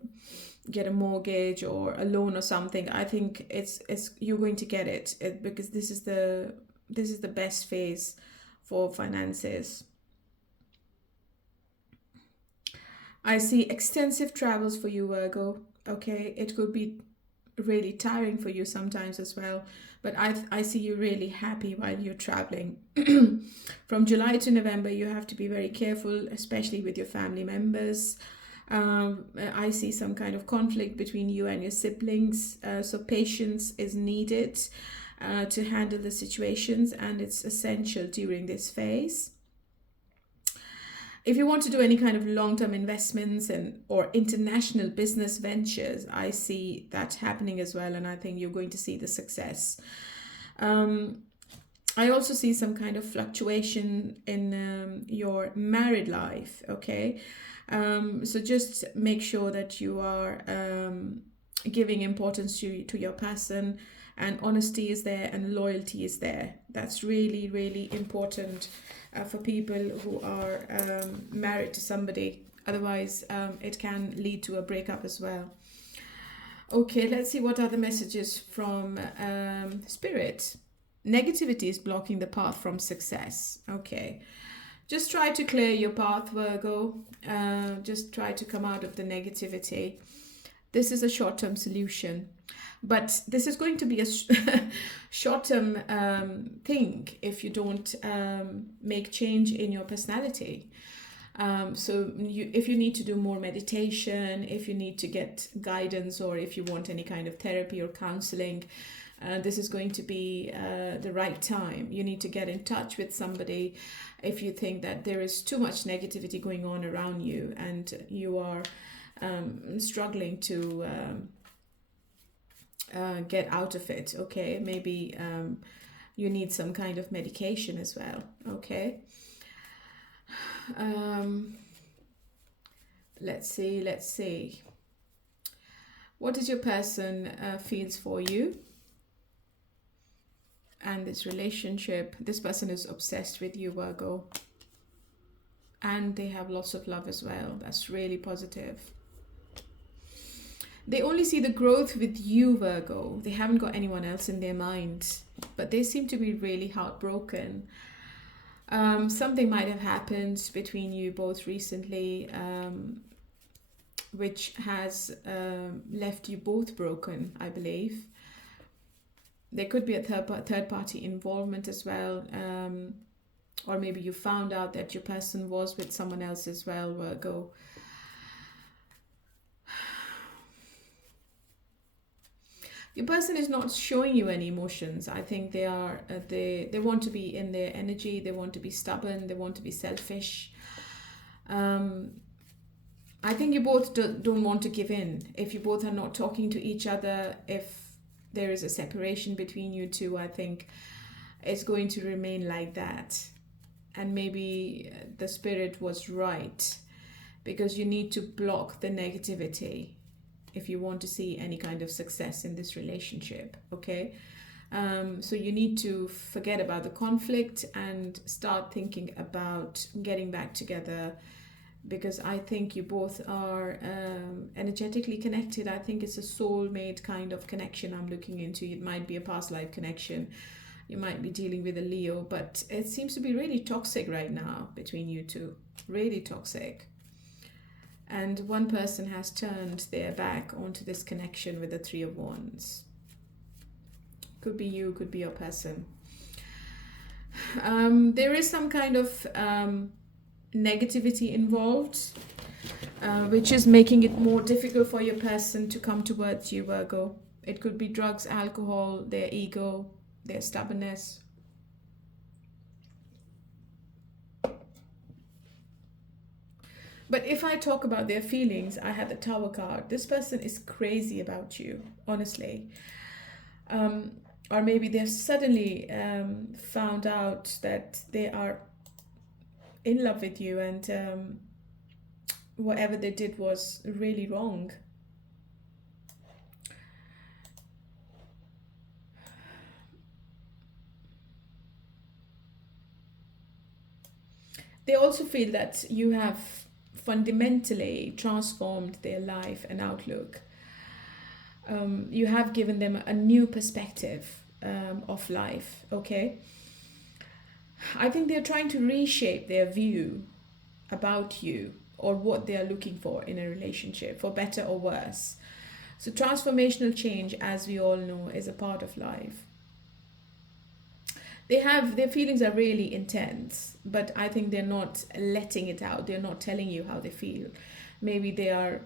get a mortgage or a loan or something, I think it's you're going to get it, because this is the best phase for finances. I see extensive travels for you, Virgo. Okay, it could be really tiring for you sometimes as well, but I see you really happy while you're traveling. From July to November, you have to be very careful, especially with your family members. I see some kind of conflict between you and your siblings, so patience is needed to handle the situations, and it's essential during this phase. If you want to do any kind of long-term investments or international business ventures, I see that happening as well, and I think you're going to see the success. I also see some kind of fluctuation in your married life, okay? So just make sure that you are giving importance to your person, and honesty is there and loyalty is there. That's really, really important for people who are married to somebody. Otherwise, it can lead to a breakup as well. Okay, let's see what are the messages from Spirit. Negativity is blocking the path from success. Okay. Just try to clear your path, Virgo. Just try to come out of the negativity. This is a short-term solution. But this is going to be a short-term thing if you don't make change in your personality. So if you need to do more meditation, if you need to get guidance, or if you want any kind of therapy or counseling, This is going to be the right time. You need to get in touch with somebody if you think that there is too much negativity going on around you and you are struggling to get out of it. Okay, maybe you need some kind of medication as well. Okay. Let's see. What is your person feels for you? And this relationship, this person is obsessed with you, Virgo. And they have lots of love as well. That's really positive. They only see the growth with you, Virgo. They haven't got anyone else in their mind. But they seem to be really heartbroken. Something might have happened between you both recently, which has left you both broken, I believe. There could be a third party involvement as well. Or maybe you found out that your person was with someone else as well, Virgo. Your person is not showing you any emotions. I think they are they want to be in their energy. They want to be stubborn. They want to be selfish. I think you both don't want to give in. If you both are not talking to each other, if there is a separation between you two, I think it's going to remain like that. And maybe the spirit was right, because you need to block the negativity if you want to see any kind of success in this relationship. Okay. So you need to forget about the conflict and start thinking about getting back together, because I think you both are energetically connected. I think it's a soulmate kind of connection I'm looking into. It might be a past life connection. You might be dealing with a Leo, but it seems to be really toxic right now between you two. Really toxic. And one person has turned their back onto this connection with the Three of Wands. Could be you, could be your person. There is some kind of negativity involved, which is making it more difficult for your person to come towards you, Virgo. It could be drugs, alcohol, their ego, their stubbornness. But if I talk about their feelings, I have the Tower card. This person is crazy about you, honestly. Or maybe they've suddenly found out that they are in love with you, and whatever they did was really wrong. They also feel that you have fundamentally transformed their life and outlook. You have given them a new perspective of life, okay? I think they're trying to reshape their view about you or what they are looking for in a relationship, for better or worse. So transformational change, as we all know, is a part of life. Their feelings are really intense, but I think they're not letting it out. They're not telling you how they feel. Maybe they are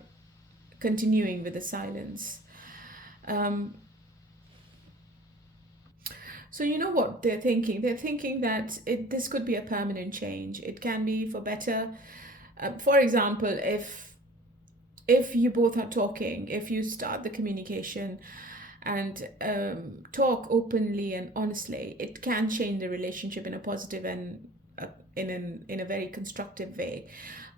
continuing with the silence. So you know what they're thinking? They're thinking that this could be a permanent change. It can be for better. For example, if you both are talking, if you start the communication and talk openly and honestly, it can change the relationship in a positive and in a very constructive way.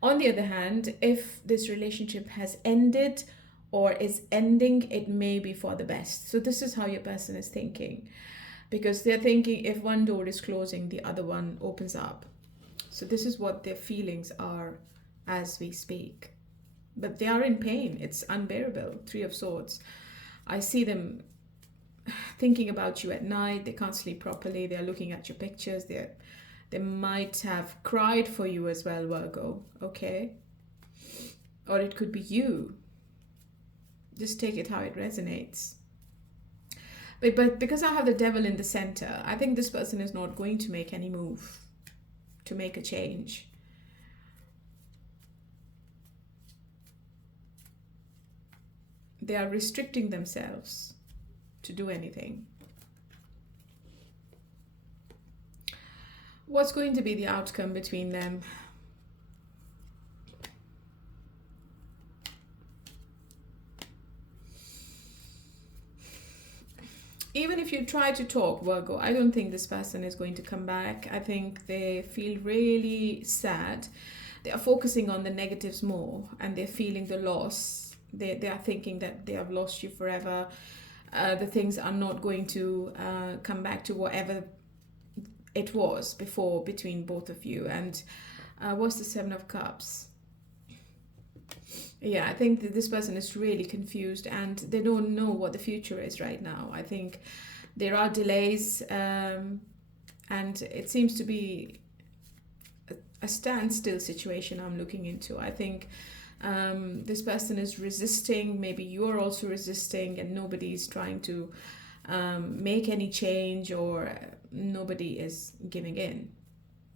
On the other hand, if this relationship has ended or is ending, it may be for the best. So this is how your person is thinking, because they're thinking if one door is closing, the other one opens up. So this is what their feelings are as we speak. But they are in pain. It's unbearable. Three of Swords. I see them thinking about you at night. They can't sleep properly. They're looking at your pictures. They might have cried for you as well, Virgo. Okay? Or it could be you. Just take it how it resonates. But because I have the Devil in the center, I think this person is not going to make any move to make a change. They are restricting themselves to do anything. What's going to be the outcome between them? Even if you try to talk, Virgo, I don't think this person is going to come back. I think they feel really sad. They are focusing on the negatives more, and they're feeling the loss. They are thinking that they have lost you forever. The things are not going to come back to whatever it was before between both of you. And what's the Seven of Cups? Yeah, I think that this person is really confused and they don't know what the future is right now. I think there are delays, and it seems to be a standstill situation I'm looking into. I think this person is resisting. Maybe you're also resisting, and nobody's trying to make any change, or nobody is giving in.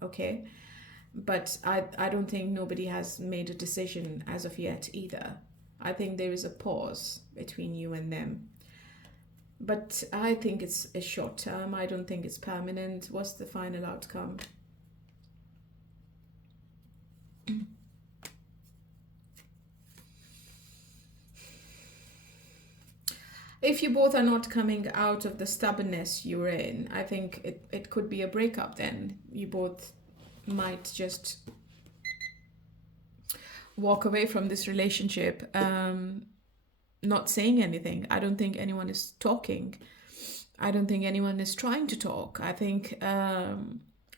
Okay. But I don't think nobody has made a decision as of yet either. I think there is a pause between you and them. But I think it's a short term. I don't think it's permanent. What's the final outcome? If you both are not coming out of the stubbornness you're in, I think it could be a breakup then. You both might just walk away from this relationship, not saying anything. I don't think anyone is talking. I don't think anyone is trying to talk. I think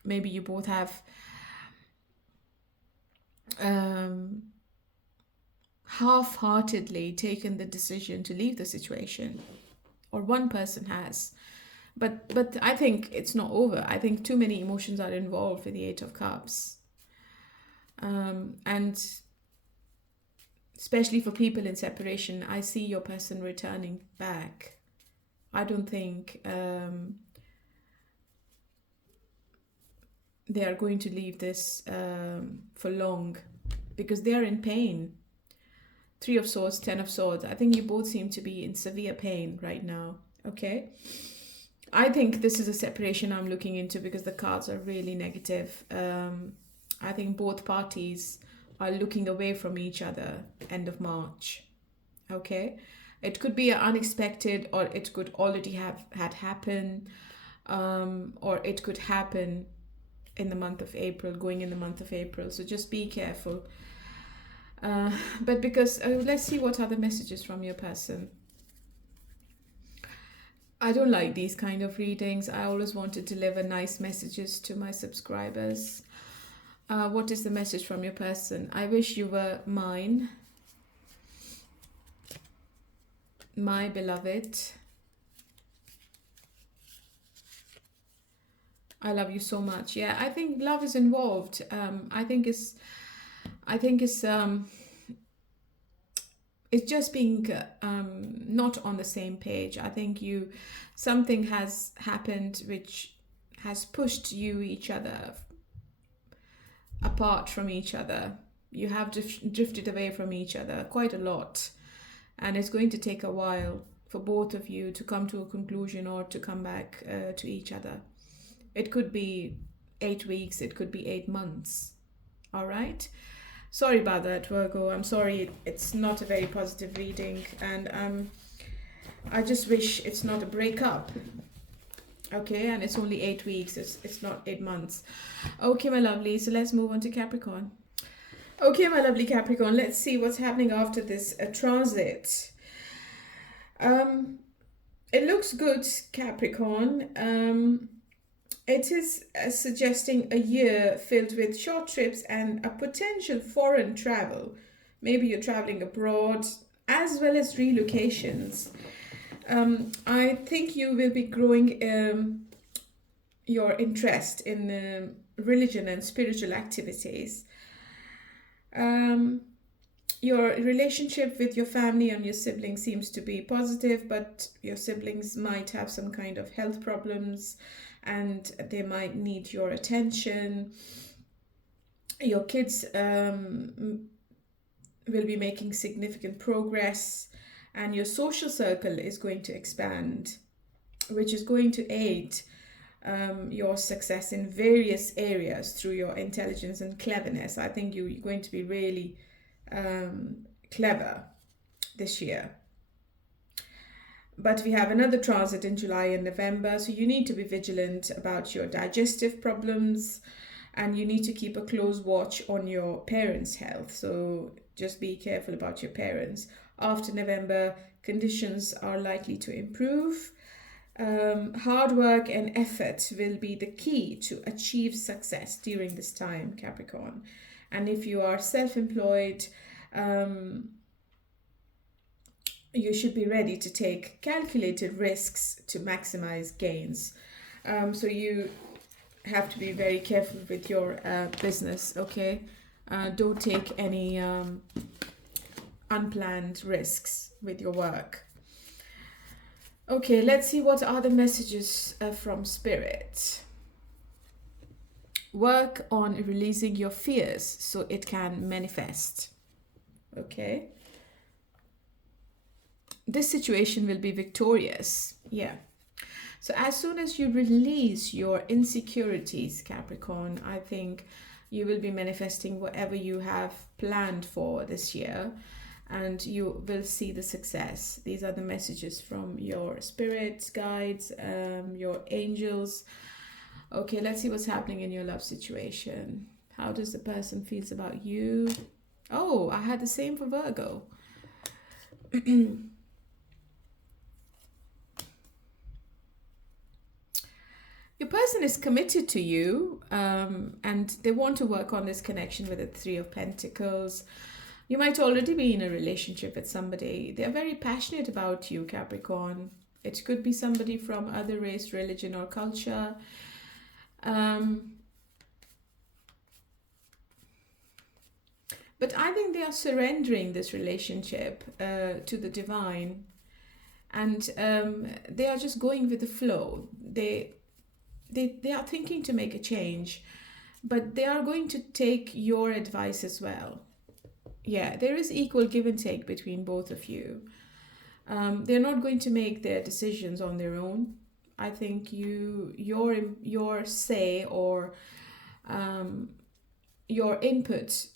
maybe you both have half-heartedly taken the decision to leave the situation, or one person has. But I think it's not over. I think too many emotions are involved with the Eight of Cups. And especially for people in separation, I see your person returning back. I don't think they are going to leave this for long, because they are in pain. Three of Swords, Ten of Swords. I think you both seem to be in severe pain right now. Okay. I think this is a separation I'm looking into because the cards are really negative. I think both parties are looking away from each other end of March. Okay. It could be unexpected, or it could already have had happened, or it could happen in the month of April, going in the month of April. So just be careful. But because let's see what are the messages from your person. I don't like these kind of readings. I always want to deliver nice messages to my subscribers. What is the message from your person? I wish you were mine, my beloved. I love you so much. Yeah, I think love is involved. I think it's just being not on the same page. I think something has happened which has pushed each other apart from each other. You have drifted away from each other quite a lot, and it's going to take a while for both of you to come to a conclusion or to come back to each other. It could be 8 weeks, it could be 8 months. All right. Sorry about that, Virgo. I'm sorry, it's not a very positive reading, and I just wish it's not a breakup. Okay, and it's only 8 weeks. It's not 8 months. Okay, my lovely. So let's move on to Capricorn. Okay, my lovely Capricorn. Let's see what's happening after this transit. It looks good, Capricorn. It is suggesting a year filled with short trips and a potential foreign travel. Maybe you're traveling abroad, as well as relocations. I think you will be growing your interest in religion and spiritual activities. Your relationship with your family and your siblings seems to be positive, but your siblings might have some kind of health problems and they might need your attention. Your kids will be making significant progress, and your social circle is going to expand, which is going to aid your success in various areas through your intelligence and cleverness. I think you're going to be really clever this year. But we have another transit in July and November, so you need to be vigilant about your digestive problems, and you need to keep a close watch on your parents' health. So just be careful about your parents. After November, conditions are likely to improve. Hard work and effort will be the key to achieve success during this time, Capricorn. And if you are self-employed, you should be ready to take calculated risks to maximize gains. So you have to be very careful with your business, okay? Don't take any unplanned risks with your work. Okay, let's see what are the messages from Spirit. Work on releasing your fears so it can manifest. Okay. This situation will be victorious. Yeah. So as soon as you release your insecurities, Capricorn, I think you will be manifesting whatever you have planned for this year, and you will see the success. These are the messages from your spirits, guides, your angels. Okay, let's see what's happening in your love situation. How does the person feels about you? Oh, I had the same for Virgo. Your person is committed to you, and they want to work on this connection with the Three of Pentacles. You might already be in a relationship with somebody. They're very passionate about you, Capricorn. It could be somebody from other race, religion, or culture. But I think they are surrendering this relationship to the divine, and they are just going with the flow. They are thinking to make a change, but they are going to take your advice as well. Yeah, there is equal give and take between both of you. They're not going to make their decisions on their own. I think your say or your input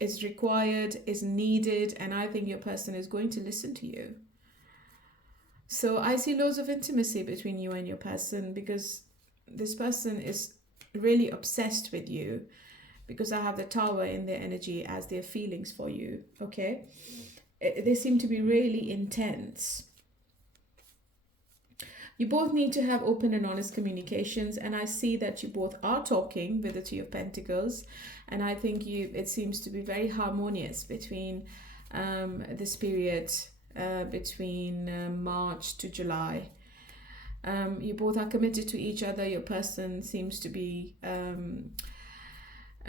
is required, is needed, and I think your person is going to listen to you. So I see loads of intimacy between you and your person, because this person is really obsessed with you, because I have the Tower in their energy as their feelings for you, okay? They seem to be really intense. You both need to have open and honest communications, and I see that you both are talking with the Three of Pentacles, and I think it seems to be very harmonious between this period, between March to July. You both are committed to each other. Your person seems to be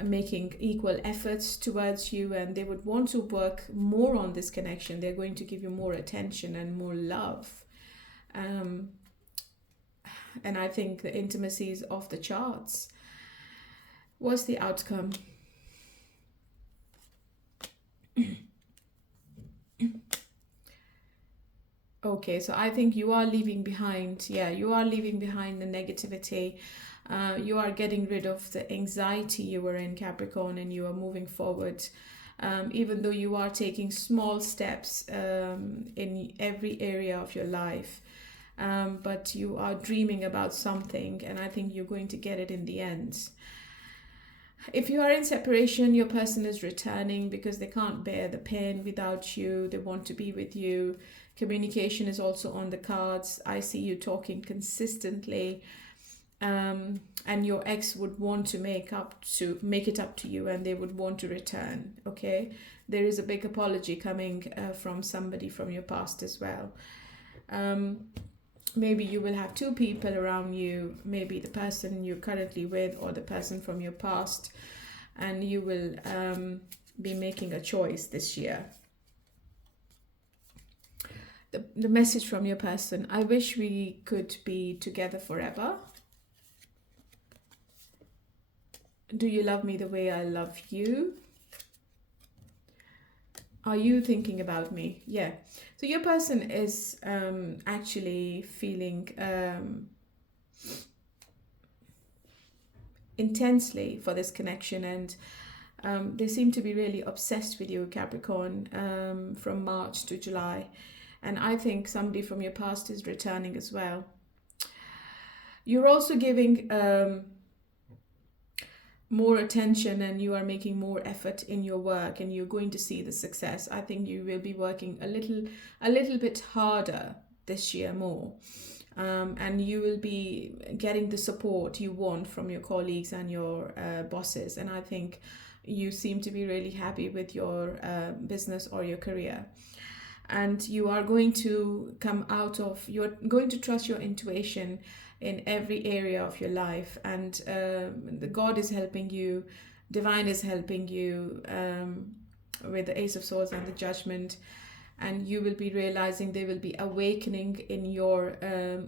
making equal efforts towards you, and they would want to work more on this connection. They're going to give you more attention and more love. And I think the intimacy is off the charts. What's the outcome? Okay, so I think you are leaving behind, you are leaving behind the negativity. You are getting rid of the anxiety you were in, Capricorn, and you are moving forward. Even though you are taking small steps in every area of your life. But you are dreaming about something, and I think you're going to get it in the end. If you are in separation, your person is returning because they can't bear the pain without you. They want to be with you. Communication is also on the cards. I see you talking consistently, and your ex would want to make it up to you, and they would want to return. Okay, there is a big apology coming from somebody from your past as well. Maybe you will have two people around you, maybe the person you're currently with or the person from your past, and you will be making a choice this year. The message from your person: I wish we could be together forever. Do you love me the way I love you? Are you thinking about me? Yeah. So your person is actually feeling intensely for this connection, and they seem to be really obsessed with you, Capricorn, from March to July. And I think somebody from your past is returning as well. You're also giving more attention, and you are making more effort in your work, and you're going to see the success. I think you will be working a little bit harder this year more. And you will be getting the support you want from your colleagues and your bosses. And I think you seem to be really happy with your business or your career. And you are going to you're going to trust your intuition in every area of your life. And the God is helping you, Divine is helping you with the Ace of Swords and the Judgment. And you will be realizing there will be awakening in your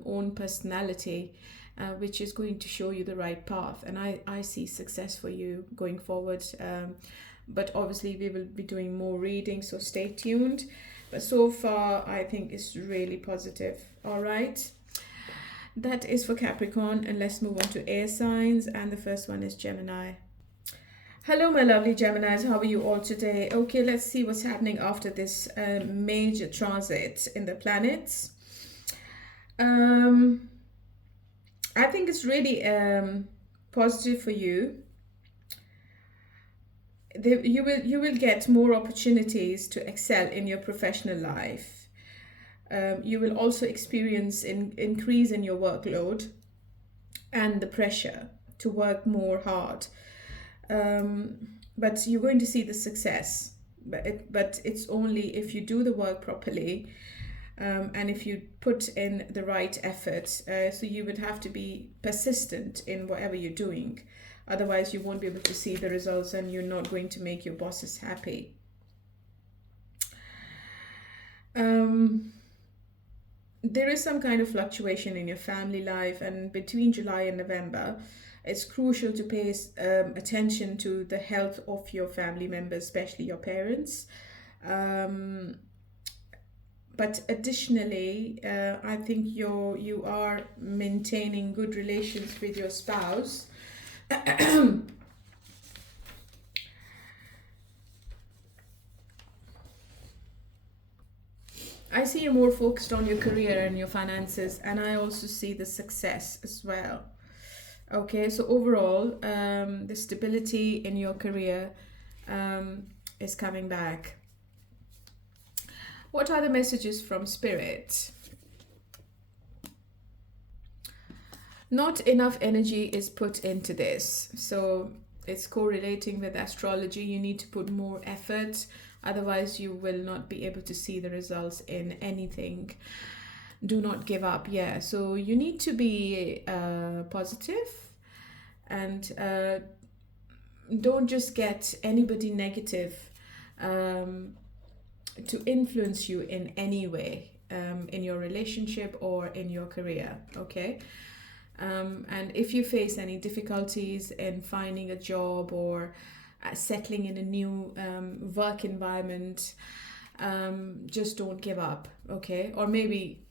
own personality, which is going to show you the right path. And I see success for you going forward. But obviously we will be doing more reading, so stay tuned. But so far, I think it's really positive. All right. That is for Capricorn. And let's move on to air signs. And the first one is Gemini. Hello, my lovely Geminis. How are you all today? Okay, let's see what's happening after this major transit in the planets. I think it's really positive for you. You will get more opportunities to excel in your professional life. You will also experience an increase in your workload and the pressure to work more hard. But you're going to see the success. But it's only if you do the work properly, and if you put in the right effort. So you would have to be persistent in whatever you're doing. Otherwise, you won't be able to see the results, and you're not going to make your bosses happy. There is some kind of fluctuation in your family life, and between July and November, it's crucial to pay attention to the health of your family members, especially your parents. But additionally, I think you are maintaining good relations with your spouse. I see you more focused on your career and your finances, and I also see the success as well. Okay, so overall, the stability in your career is coming back. What are the messages from Spirit? Not enough energy is put into this. So it's correlating with astrology. You need to put more effort. Otherwise, you will not be able to see the results in anything. Do not give up. Yeah, so you need to be positive, and don't just get anybody negative to influence you in any way, in your relationship or in your career. Okay. And if you face any difficulties in finding a job or settling in a new work environment, just don't give up, okay? Or maybe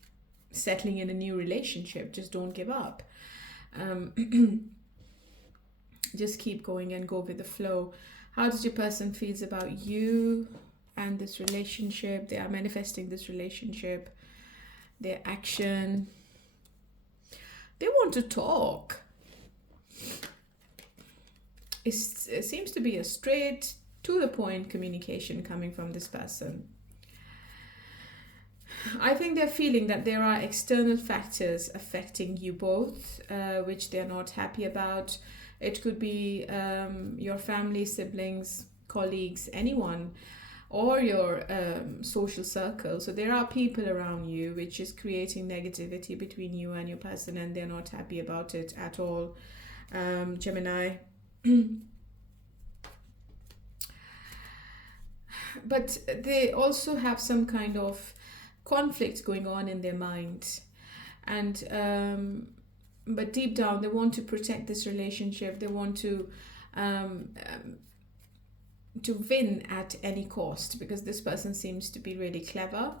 settling in a new relationship, just don't give up. Just keep going and go with the flow. How does your person feels about you and this relationship? They are manifesting this relationship, their action. They want to talk. It seems to be a straight to the point communication coming from this person. I think they're feeling that there are external factors affecting you both, which they're not happy about. It could be your family, siblings, colleagues, anyone, or your social circle. So there are people around you which is creating negativity between you and your person, and they're not happy about it at all, Gemini. But they also have some kind of conflict going on in their mind, and but deep down they want to protect this relationship. They want to win at any cost, because this person seems to be really clever,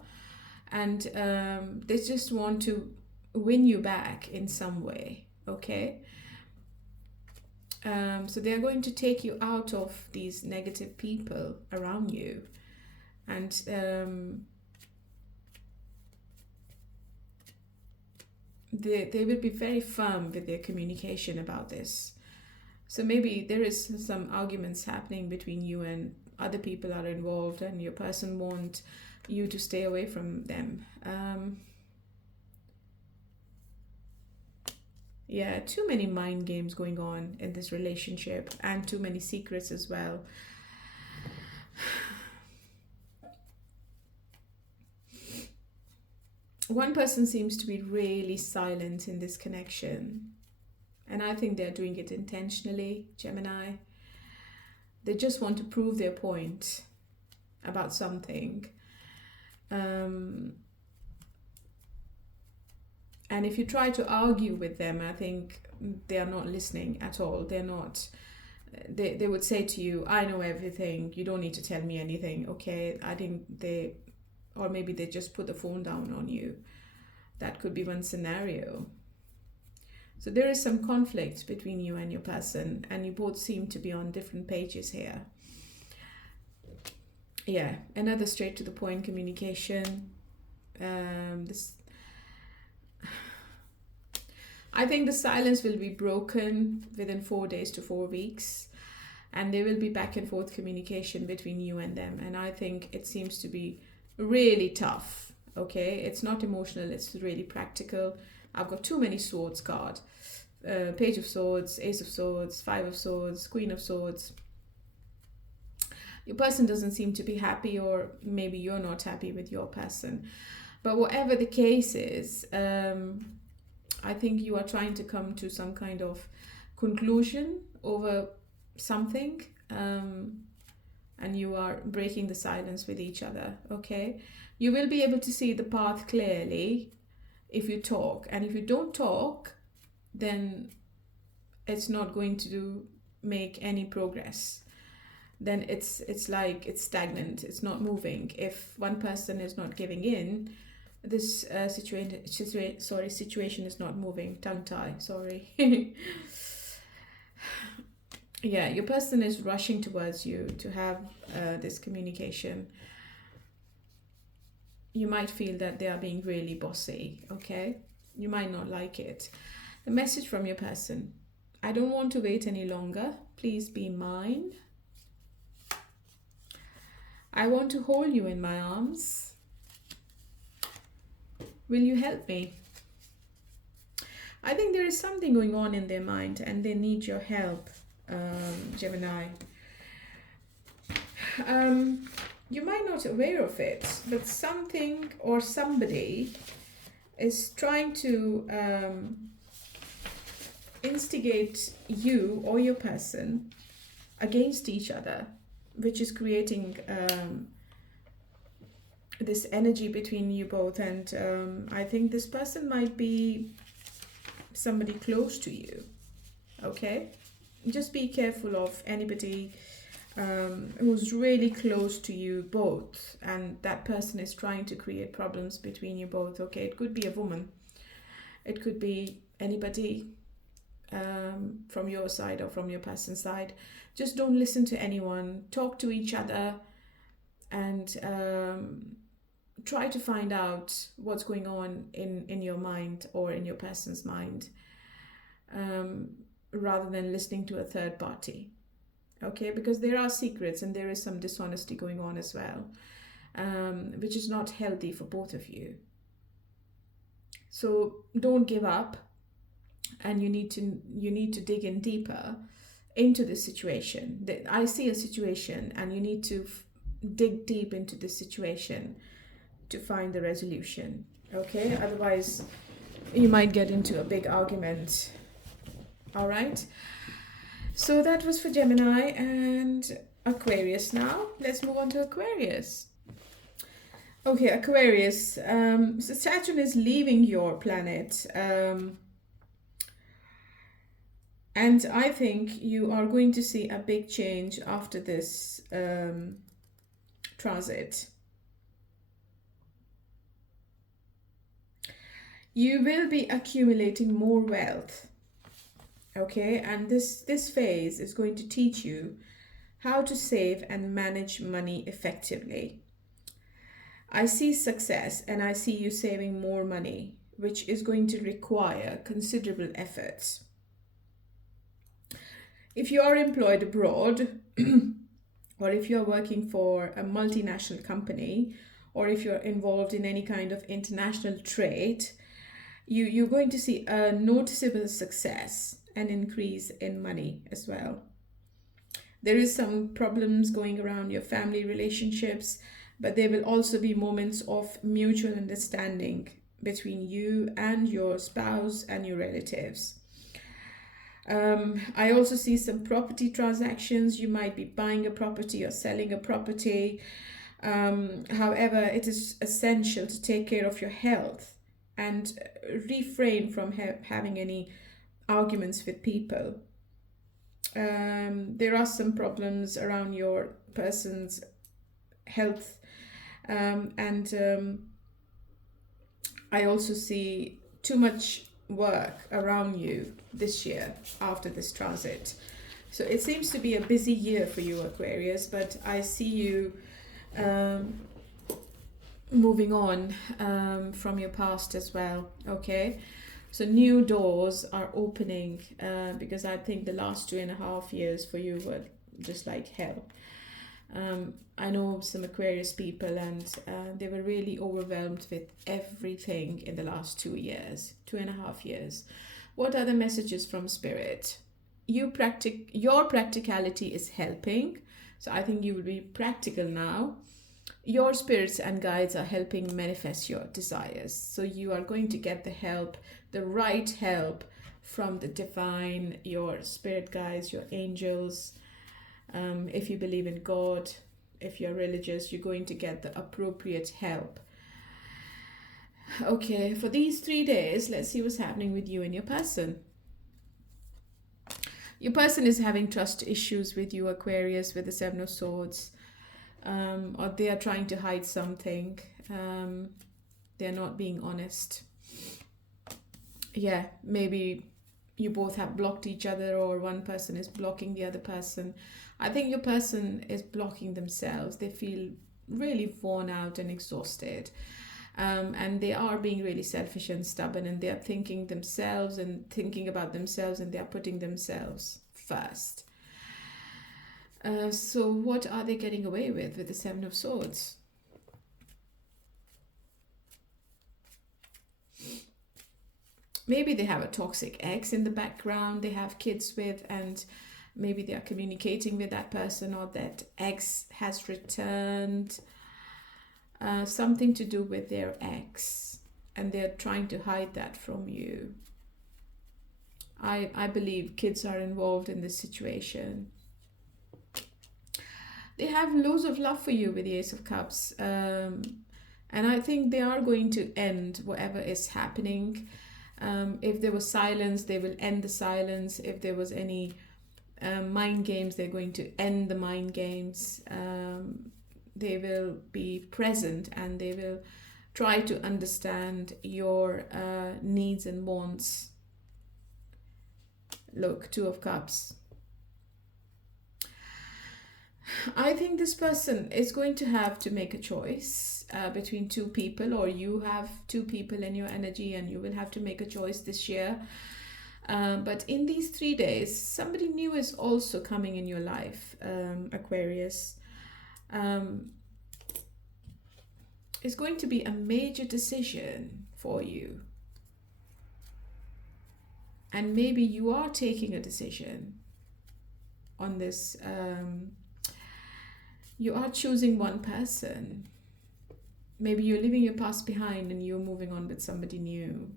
and they just want to win you back in some way. okay? So they are going to take you out of these negative people around you, and they will be very firm with their communication about this. So maybe there is some arguments happening between you, and other people are involved, and your person wants you to stay away from them. Yeah, too many mind games going on in this relationship, and too many secrets as well. One person seems to be really silent in this connection, and I think they're doing it intentionally, Gemini. They just want to prove their point about something. And if you try to argue with them, I think they are not listening at all. They're not. They would say to you, I know everything. You don't need to tell me anything, okay? I think or maybe they just put the phone down on you. That could be one scenario. So there is some conflict between you and your person, and you both seem to be on different pages here. Yeah, another straight to the point communication. I think the silence will be broken within 4 days to 4 weeks, and there will be back and forth communication between you and them. And I think it seems to be really tough, okay? It's not emotional, it's really practical. I've got too many swords card. Page of Swords, Ace of Swords, Five of Swords, Queen of Swords. Your person doesn't seem to be happy, or maybe you're not happy with your person. But whatever the case is, I think you are trying to come to some kind of conclusion over something, and you are breaking the silence with each other, okay? You will be able to see the path clearly if you talk, and if you don't talk, then it's not going to make any progress. Then it's like it's stagnant, it's not moving. If one person is not giving in, this situation is not moving. Tongue tie, sorry. Yeah, your person is rushing towards you to have this communication. You might feel that they are being really bossy, okay? You might not like it. The message from your person: I don't want to wait any longer. Please be mine. I want to hold you in my arms. Will you help me? I think there is something going on in their mind, and they need your help, Gemini. You might not be aware of it, but something or somebody is trying to instigate you or your person against each other, which is creating this energy between you both. And I think this person might be somebody close to you, okay? Just be careful of anybody who's really close to you both, and that person is trying to create problems between you both, okay? It could be a woman, it could be anybody from your side or from your person's side. Just don't listen to anyone. Talk to each other, and try to find out what's going on in your mind or in your person's mind, rather than listening to a third party, okay? Because there are secrets, and there is some dishonesty going on as well, which is not healthy for both of you. So don't give up, and you need to dig in deeper into this situation. I see a situation, and you need to dig deep into this situation to find the resolution, okay? Otherwise you might get into a big argument. All right, so that was for Gemini and Aquarius. Now let's move on to Aquarius. Okay, Aquarius, so Saturn is leaving your planet, and I think you are going to see a big change after this transit. You will be accumulating more wealth, Okay, and this phase is going to teach you how to save and manage money effectively. I see success and I see you saving more money, which is going to require considerable efforts. If you are employed abroad, or if you're working for a multinational company, or if you're involved in any kind of international trade, you're going to see a noticeable success and increase in money as well. There is some problems going around your family relationships, but there will also be moments of mutual understanding between you and your spouse and your relatives. I also see some property transactions. You might be buying a property or selling a property. However, it is essential to take care of your health and refrain from having any arguments with people. There are some problems around your person's health, and I also see too much work around you this year after this transit. So it seems to be a busy year for you, Aquarius, but I see you moving on from your past as well. Okay, so new doors are opening, because I think the last 2.5 years for you were just like hell. I know some Aquarius people, and they were really overwhelmed with everything in the last 2.5 years. What are the messages from Spirit? Your practicality is helping. So I think you will be practical now. Your spirits and guides are helping manifest your desires. So you are going to get the help, the right help from the divine, your spirit guides, your angels. If you believe in God, if you're religious, you're going to get the appropriate help. Okay, for these 3 days, let's see what's happening with you and your person. Your person is having trust issues with you, Aquarius, with the Seven of Swords. Or they are trying to hide something. They're not being honest. Yeah, maybe you both have blocked each other, or one person is blocking the other person. I think your person is blocking themselves. They feel really worn out and exhausted. And they are being really selfish and stubborn, and they are thinking about themselves, and they are putting themselves first. So what are they getting away with the Seven of Swords? Maybe they have a toxic ex in the background they have kids with, and maybe they are communicating with that person, or that ex has returned. Something to do with their ex, and they're trying to hide that from you. I believe kids are involved in this situation. They have loads of love for you with the Ace of Cups, and I think they are going to end whatever is happening. If there was silence, they will end the silence. If there was any mind games, they're going to end the mind games. They will be present, and they will try to understand your needs and wants. Look, Two of Cups. I think this person is going to have to make a choice between two people, or you have two people in your energy, and you will have to make a choice this year. But in these 3 days, somebody new is also coming in your life, Aquarius. It's going to be a major decision for you. And maybe you are taking a decision on this. You are choosing one person. Maybe you're leaving your past behind and you're moving on with somebody new.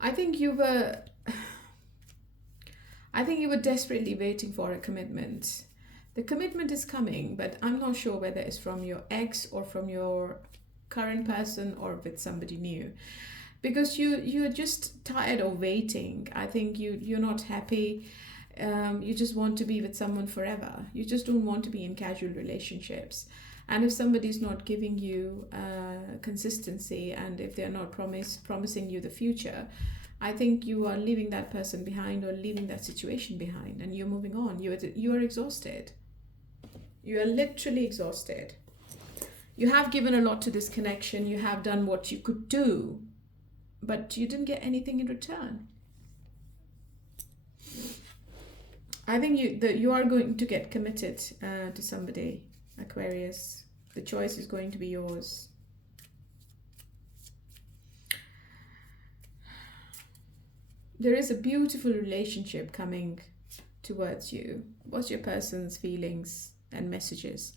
I think you were desperately waiting for a commitment. The commitment is coming, but I'm not sure whether it's from your ex or from your current person or with somebody new. Because you're just tired of waiting. I think you're not happy. You just want to be with someone forever. You just don't want to be in casual relationships. And if somebody's not giving you consistency, and if they're not promising you the future, I think you are leaving that person behind, or leaving that situation behind, and you're moving on. You are exhausted. You are literally exhausted. You have given a lot to this connection. You have done what you could do, but you didn't get anything in return. I think you are going to get committed to somebody, Aquarius. The choice is going to be yours. There is a beautiful relationship coming towards you. What's your person's feelings and messages?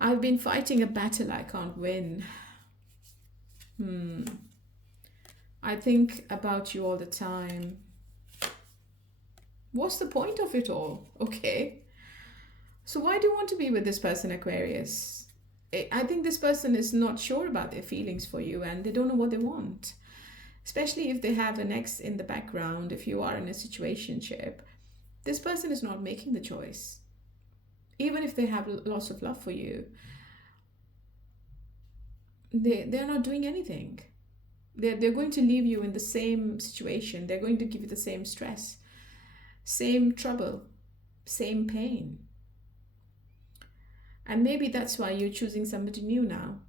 I've been fighting a battle I can't win. I think about you all the time. What's the point of it all? Okay. So why do you want to be with this person, Aquarius? I think this person is not sure about their feelings for you, and they don't know what they want. Especially if they have an ex in the background, if you are in a situationship. This person is not making the choice. Even if they have lots of love for you, they're not doing anything. They're going to leave you in the same situation. They're going to give you the same stress, same trouble, same pain. And maybe that's why you're choosing somebody new now.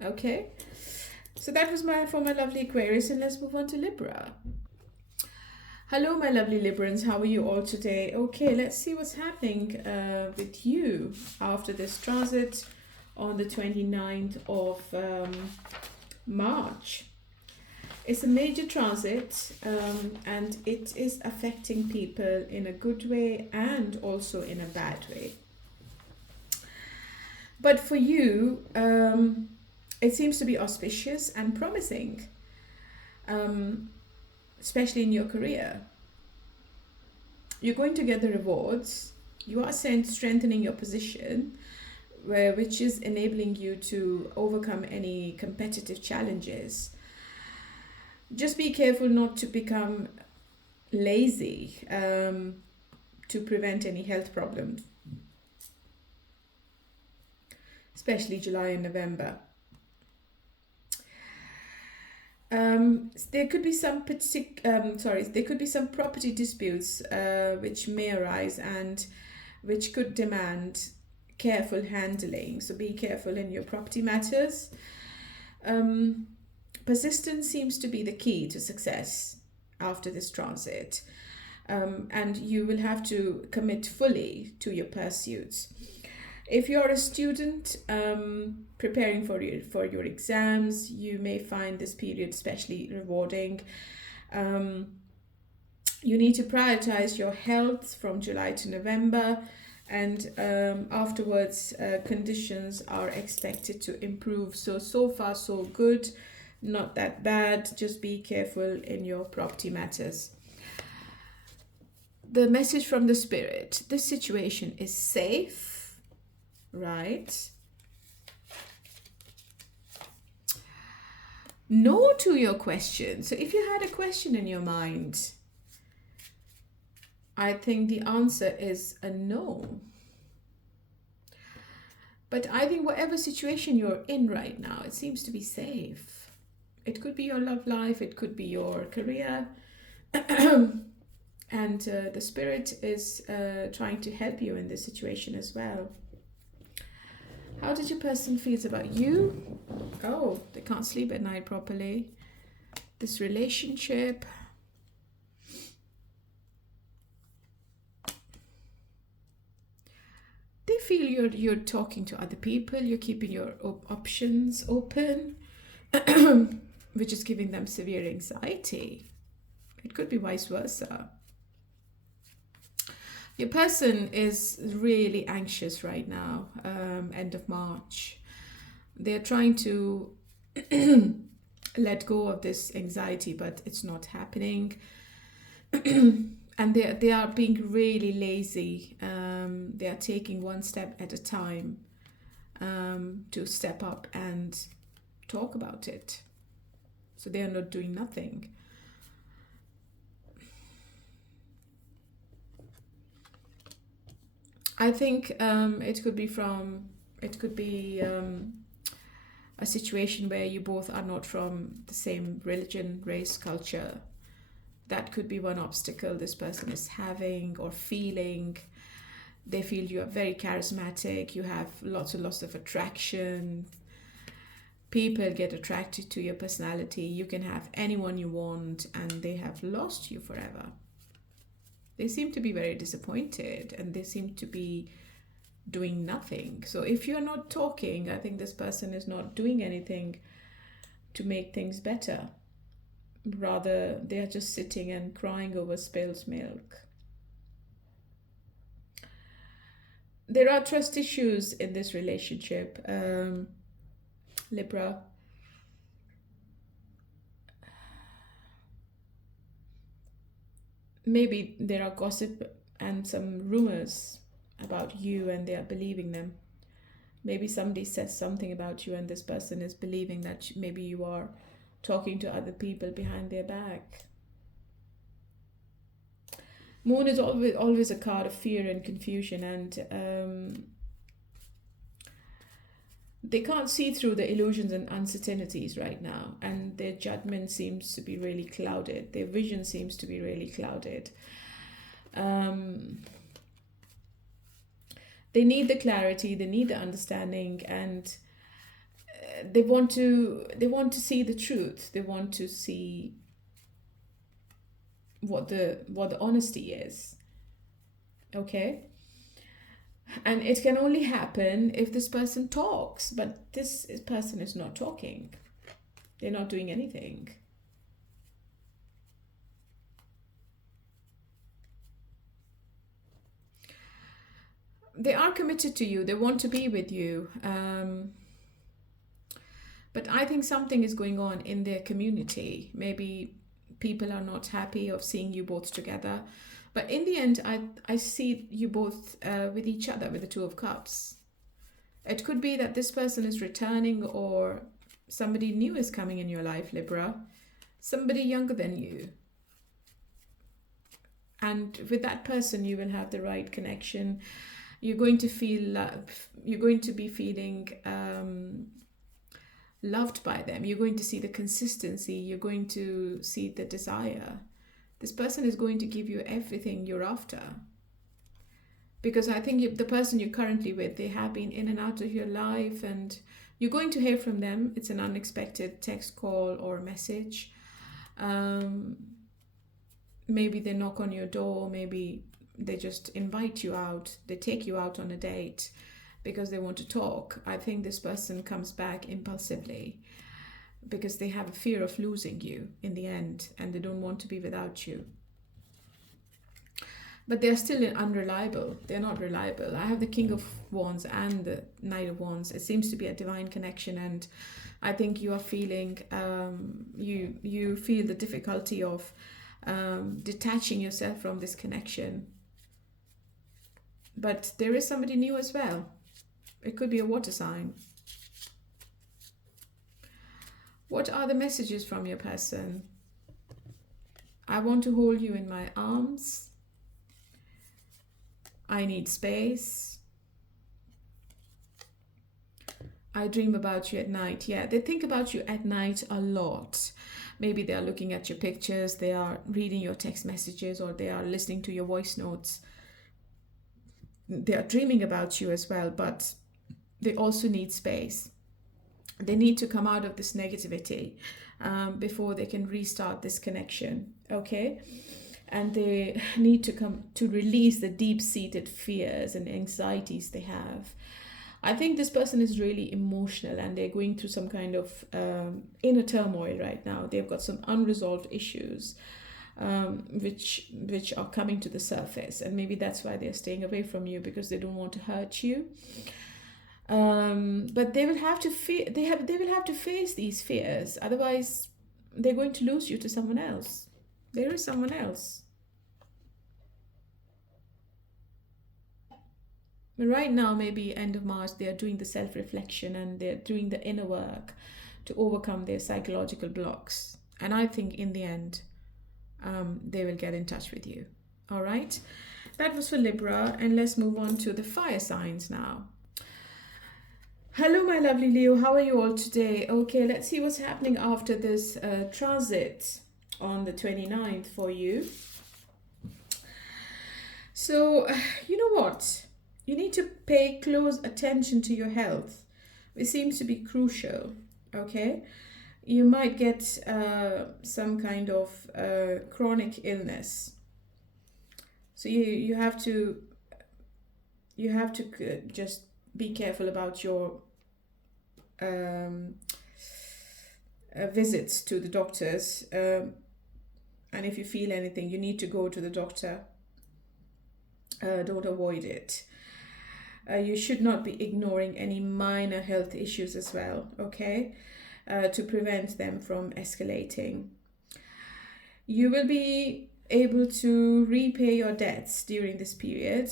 Okay? So that was for my lovely Aquarius, and let's move on to Libra. Hello, my lovely Librans. How are you all today? Okay, let's see what's happening with you after this transit on the 29th of March. It's a major transit, and it is affecting people in a good way and also in a bad way. But for you, it seems to be auspicious and promising, especially in your career. You're going to get the rewards. You are strengthening your position, which is enabling you to overcome any competitive challenges. Just be careful not to become lazy to prevent any health problems, especially July and November. There could be some property disputes which may arise and which could demand careful handling. So be careful in your property matters. Persistence seems to be the key to success after this transit, and you will have to commit fully to your pursuits. If you're a student preparing for your exams, you may find this period especially rewarding. You need to prioritize your health from July to November, and afterwards conditions are expected to improve. So far so good, not that bad. Just be careful in your property matters. The message from the spirit: this situation is safe. Right? No to your question. So if you had a question in your mind, I think the answer is a no. But I think whatever situation you're in right now, it seems to be safe. It could be your love life, it could be your career. And the spirit is trying to help you in this situation as well. How did your person feel about you? Oh, they can't sleep at night properly. This relationship. They feel you're talking to other people. You're keeping your options open, which is giving them severe anxiety. It could be vice versa. Your person is really anxious right now, end of March. They're trying to let go of this anxiety, but it's not happening. And they are being really lazy. They are taking one step at a time to step up and talk about it. So they are not doing nothing. I think it could be from It could be a situation where you both are not from the same religion, race, culture. That could be one obstacle this person is having or feeling. They feel you are very charismatic, you have lots and lots of attraction. People get attracted to your personality. You can have anyone you want and they have lost you forever. They seem to be very disappointed and they seem to be doing nothing. So if you're not talking, I think this person is not doing anything to make things better. Rather, they are just sitting and crying over spilled milk. There are trust issues in this relationship, Libra. Maybe there are gossip and some rumors about you and they are believing them. Maybe somebody says something about you and this person is believing that maybe you are talking to other people behind their back. Moon is always a card of fear and confusion, and they can't see through the illusions and uncertainties right now, and their judgment seems to be really clouded. Their vision seems to be really clouded. They need the clarity, they need the understanding, and they want to see the truth. They want to see what the honesty is. Okay? And it can only happen if this person talks, but this person is not talking. They're not doing anything. They are committed to you. They want to be with you. But I think something is going on in their community. Maybe people are not happy of seeing you both together. But in the end, I see you both with each other, with the Two of Cups. It could be that this person is returning or somebody new is coming in your life, Libra. Somebody younger than you. And with that person, you will have the right connection. You're going to feel love. You're going to be feeling loved by them. You're going to see the consistency. You're going to see the desire. This person is going to give you everything you're after. Because I think the person you're currently with, they have been in and out of your life and you're going to hear from them. It's an unexpected text, call, or message. Maybe they knock on your door. Maybe they just invite you out. They take you out on a date because they want to talk. I think this person comes back impulsively because they have a fear of losing you in the end and they don't want to be without you. But they're still unreliable. They're not reliable. I have the King of Wands and the Knight of Wands. It seems to be a divine connection, and I think you are feeling, you feel the difficulty of detaching yourself from this connection. But there is somebody new as well. It could be a water sign. What are the messages from your person? I want to hold you in my arms. I need space. I dream about you at night. Yeah, they think about you at night a lot. Maybe they are looking at your pictures, they are reading your text messages, or they are listening to your voice notes. They are dreaming about you as well, but they also need space. They need to come out of this negativity before they can restart this connection, okay? And they need to come to release the deep-seated fears and anxieties they have. I think this person is really emotional and they're going through some kind of inner turmoil right now. They've got some unresolved issues which are coming to the surface, and maybe that's why they're staying away from you, because they don't want to hurt you. But they will have to they will have to face these fears, otherwise they're going to lose you to someone else. There is someone else. But right now, maybe end of March, they are doing the self-reflection and they're doing the inner work to overcome their psychological blocks. And I think in the end, they will get in touch with you. All right, that was for Libra, and let's move on to the fire signs now. Hello, my lovely Leo. How are you all today? Okay, let's see what's happening after this transit on the 29th for you. So, you know what? You need to pay close attention to your health. It seems to be crucial, okay? You might get some kind of chronic illness. So you have to just be careful about your visits to the doctors, and if you feel anything, you need to go to the doctor. Don't avoid it. You should not be ignoring any minor health issues as well, okay, to prevent them from escalating. You will be able to repay your debts during this period,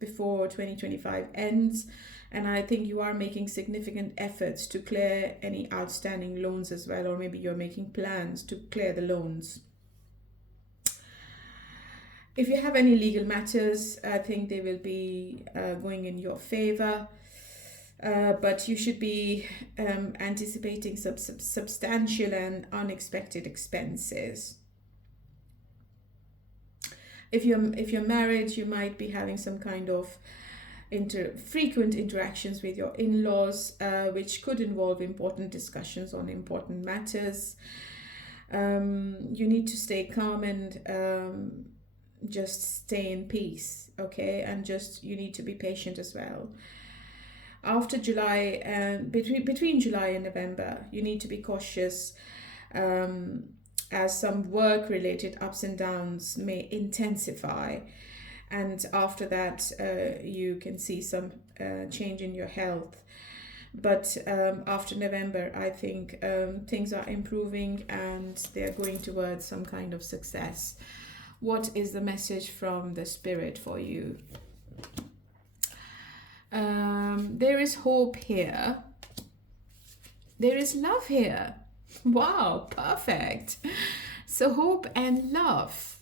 before 2025 ends, and I think you are making significant efforts to clear any outstanding loans as well, or maybe you're making plans to clear the loans. If you have any legal matters, I think they will be going in your favor, but you should be anticipating some substantial and unexpected expenses. If you're married, you might be having some kind of frequent interactions with your in-laws, which could involve important discussions on important matters. You need to stay calm and just stay in peace, okay? And you need to be patient as well. After July and between July and November, you need to be cautious, as some work-related ups and downs may intensify. And after that, you can see some change in your health. But after November, I think things are improving and they're going towards some kind of success. What is the message from the spirit for you? There is hope here. There is love here. Wow, perfect. So hope and love.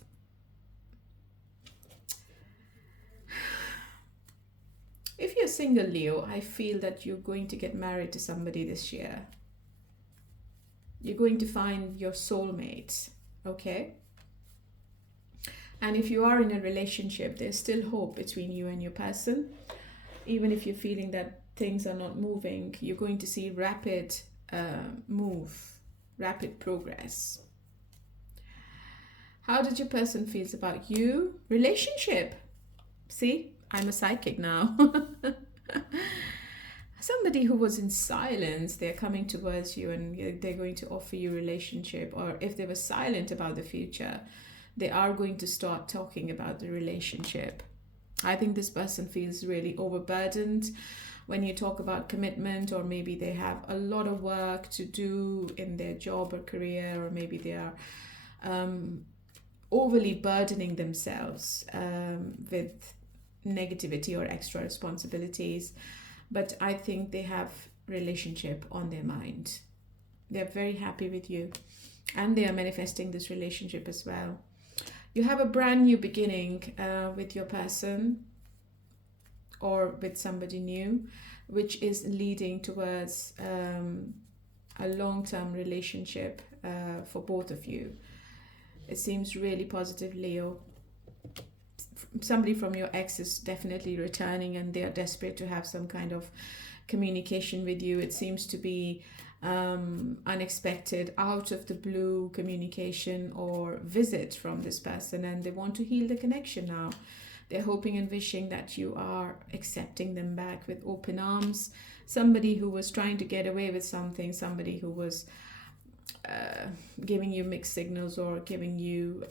If you're single, Leo, I feel that you're going to get married to somebody this year. You're going to find your soulmate, okay? And if you are in a relationship, there's still hope between you and your person. Even if you're feeling that things are not moving, you're going to see rapid rapid progress. How did your person feels about you? Relationship. See, I'm a psychic now. Somebody who was in silence, they're coming towards you and they're going to offer you relationship. Or if they were silent about the future, they are going to start talking about the relationship. I think this person feels really overburdened when you talk about commitment, or maybe they have a lot of work to do in their job or career, or maybe they are overly burdening themselves with negativity or extra responsibilities. But I think they have relationship on their mind. They're very happy with you and they are manifesting this relationship as well. You have a brand new beginning with your person or with somebody new, which is leading towards a long-term relationship for both of you. It seems really positive, Leo. Somebody from your ex is definitely returning and they are desperate to have some kind of communication with you. It seems to be unexpected, out of the blue communication or visit from this person, and they want to heal the connection now. They're hoping and wishing that you are accepting them back with open arms. Somebody who was trying to get away with something, somebody who was giving you mixed signals or giving you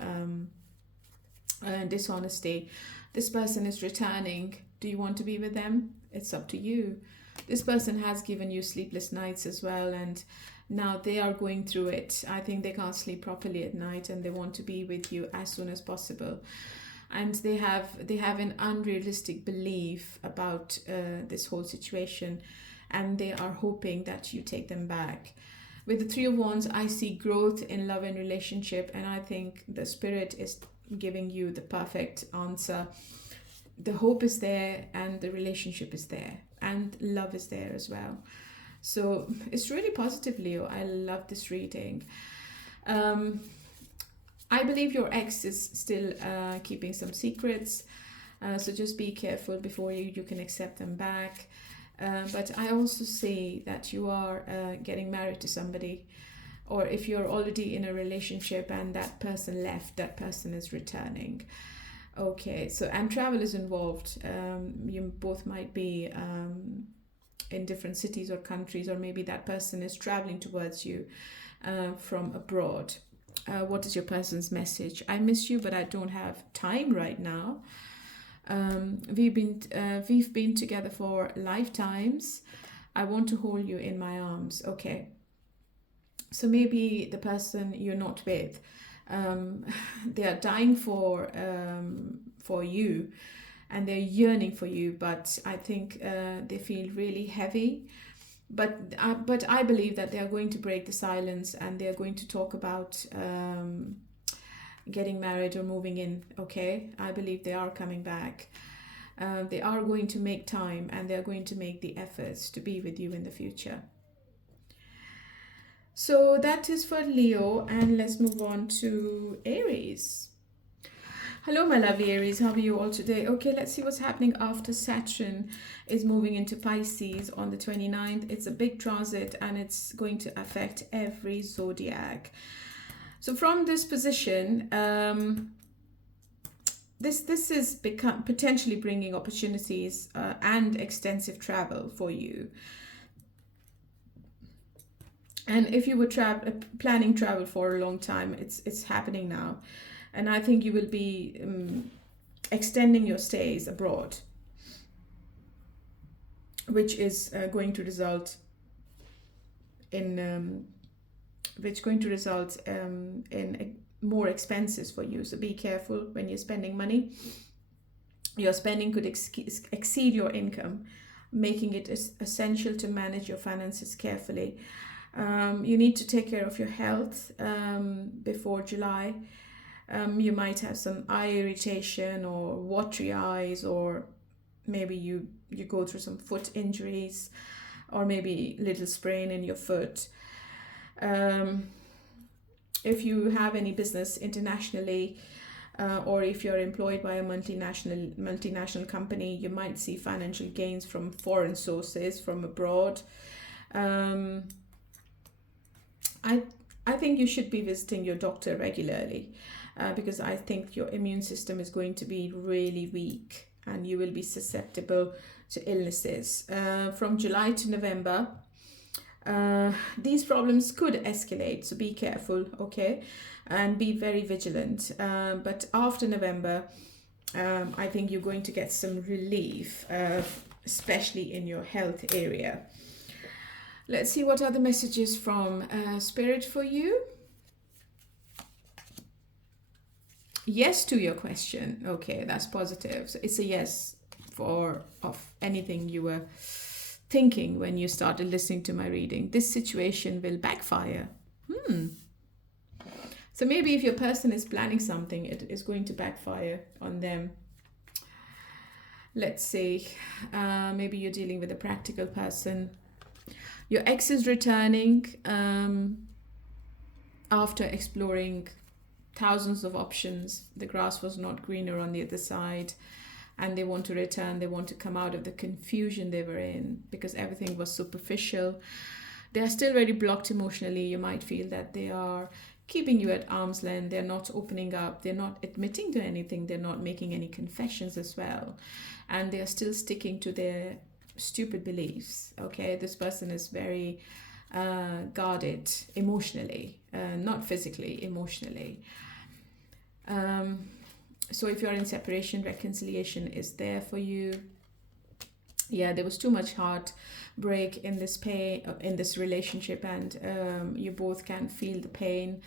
dishonesty. This person is returning. Do you want to be with them? It's up to you. This person has given you sleepless nights as well, and now they are going through it. I think they can't sleep properly at night and they want to be with you as soon as possible. And they have an unrealistic belief about this whole situation, and they are hoping that you take them back. With the Three of Wands, I see growth in love and relationship, and I think the Spirit is giving you the perfect answer. The hope is there and the relationship is there. and love is there as well. So it's really positive, Leo. I love this reading. I believe your ex is still keeping some secrets, so just be careful before you can accept them back. But I also see that you are getting married to somebody, or if you're already in a relationship and that person left, that person is returning. Okay, so and travel is involved. You both might be in different cities or countries, or maybe that person is traveling towards you from abroad. What is your person's message? I miss you, but I don't have time right now. We've been together for lifetimes. I want to hold you in my arms. Okay. So maybe the person you're not with, they are dying for you, and they're yearning for you. But I think they feel really heavy. But I believe that they are going to break the silence, and they are going to talk about getting married or moving in. Okay, I believe they are coming back. They are going to make time, and they are going to make the efforts to be with you in the future. So that is for Leo, and let's move on to Aries. Hello, my lovely Aries. How are you all today? Okay, let's see what's happening after Saturn is moving into Pisces on the 29th. It's a big transit, and it's going to affect every zodiac. So from this position, this is potentially bringing opportunities and extensive travel for you. And if you were planning travel for a long time, it's happening now. And I think you will be extending your stays abroad, which is going to result in more expenses for you. So be careful when you're spending money. Your spending could exceed your income, making it essential to manage your finances carefully. You need to take care of your health before July. You might have some eye irritation or watery eyes, or maybe you go through some foot injuries, or maybe little sprain in your foot. If you have any business internationally, or if you're employed by a multinational company, you might see financial gains from foreign sources from abroad. I think you should be visiting your doctor regularly, because I think your immune system is going to be really weak, and you will be susceptible to illnesses. From July to November, these problems could escalate, so be careful, okay, and be very vigilant. But after November, I think you're going to get some relief, especially in your health area. Let's see what are the messages from Spirit for you. Yes to your question. Okay, that's positive. So it's a yes of anything you were thinking when you started listening to my reading. This situation will backfire. So maybe if your person is planning something, it is going to backfire on them. Let's see. Maybe you're dealing with a practical person. Your ex is returning after exploring thousands of options. The grass was not greener on the other side, and they want to return. They want to come out of the confusion they were in, because everything was superficial. They are still very blocked emotionally. You might feel that they are keeping you at arm's length. They're not opening up. They're not admitting to anything. They're not making any confessions as well. And they are still sticking to their stupid beliefs. Okay, this person is very guarded emotionally, not physically, emotionally. So if you're in separation, reconciliation is there for you. Yeah, there was too much heartbreak in this relationship, and you both can feel the pain.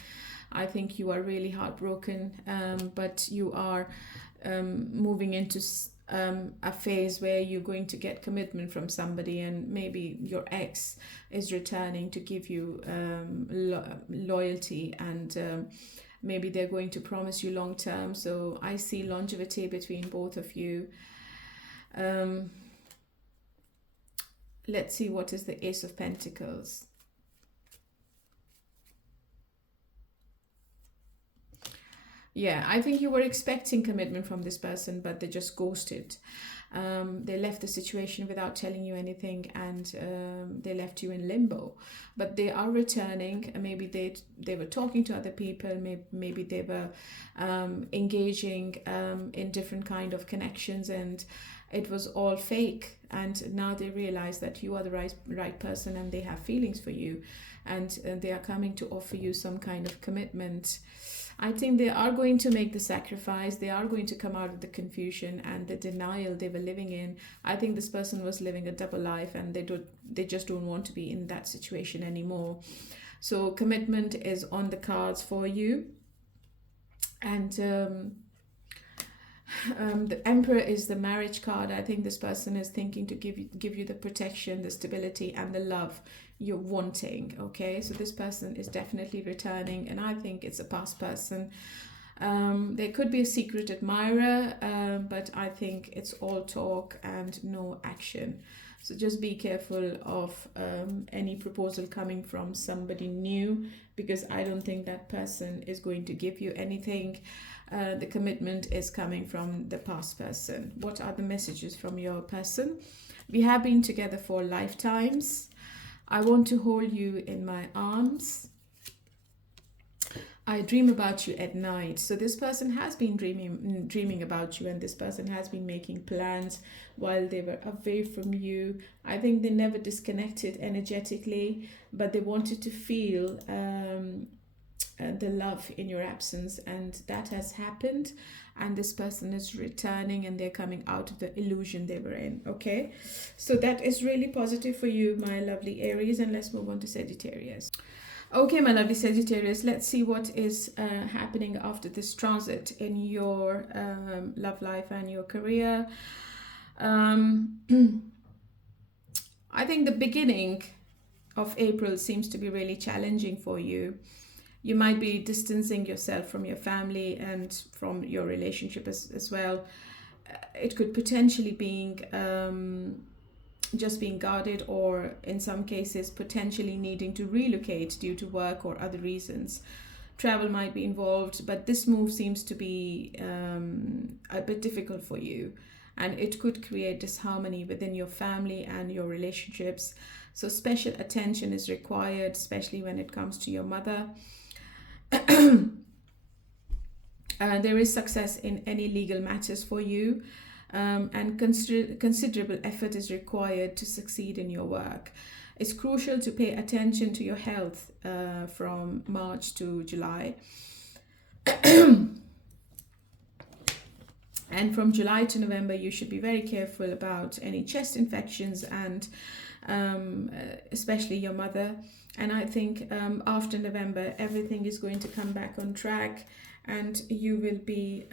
I think you are really heartbroken, but you are moving into a phase where you're going to get commitment from somebody, and maybe your ex is returning to give you loyalty, and maybe they're going to promise you long term. So I see longevity between both of you. Let's see what is the Ace of Pentacles. Yeah, I think you were expecting commitment from this person, but they just ghosted. They left the situation without telling you anything, and they left you in limbo. But they are returning. Maybe they were talking to other people. Maybe they were engaging in different kind of connections, and it was all fake. And now they realize that you are the right person, and they have feelings for you, and they are coming to offer you some kind of commitment. I think they are going to make the sacrifice. They are going to come out of the confusion and the denial they were living in. I think this person was living a double life, and they just don't want to be in that situation anymore. So commitment is on the cards for you. And the Emperor is the marriage card. I think this person is thinking to give you the protection, the stability, and the love you're wanting. Okay, so this person is definitely returning, and I think it's a past person. There could be a secret admirer, but I think it's all talk and no action. So just be careful of any proposal coming from somebody new, because I don't think that person is going to give you anything. The commitment is coming from the past person. What are the messages from your person? We have been together for lifetimes. I want to hold you in my arms. I dream about you at night. So this person has been dreaming about you, and this person has been making plans while they were away from you. I think they never disconnected energetically, but they wanted to feel the love in your absence, and that has happened, and this person is returning, and they're coming out of the illusion they were in. Okay, so that is really positive for you, my lovely Aries, and let's move on to Sagittarius. Okay, my lovely Sagittarius, let's see what is happening after this transit in your love life and your career. I think the beginning of April seems to be really challenging for you. You might be distancing yourself from your family and from your relationship as well. It could potentially be just being guarded, or in some cases potentially needing to relocate due to work or other reasons. Travel might be involved, but this move seems to be a bit difficult for you, and it could create disharmony within your family and your relationships. So special attention is required, especially when it comes to your mother. There is success in any legal matters for you, and considerable effort is required to succeed in your work. It's crucial to pay attention to your health from March to July. And from July to November, you should be very careful about any chest infections, and especially your mother. And I think after November, everything is going to come back on track, and you will be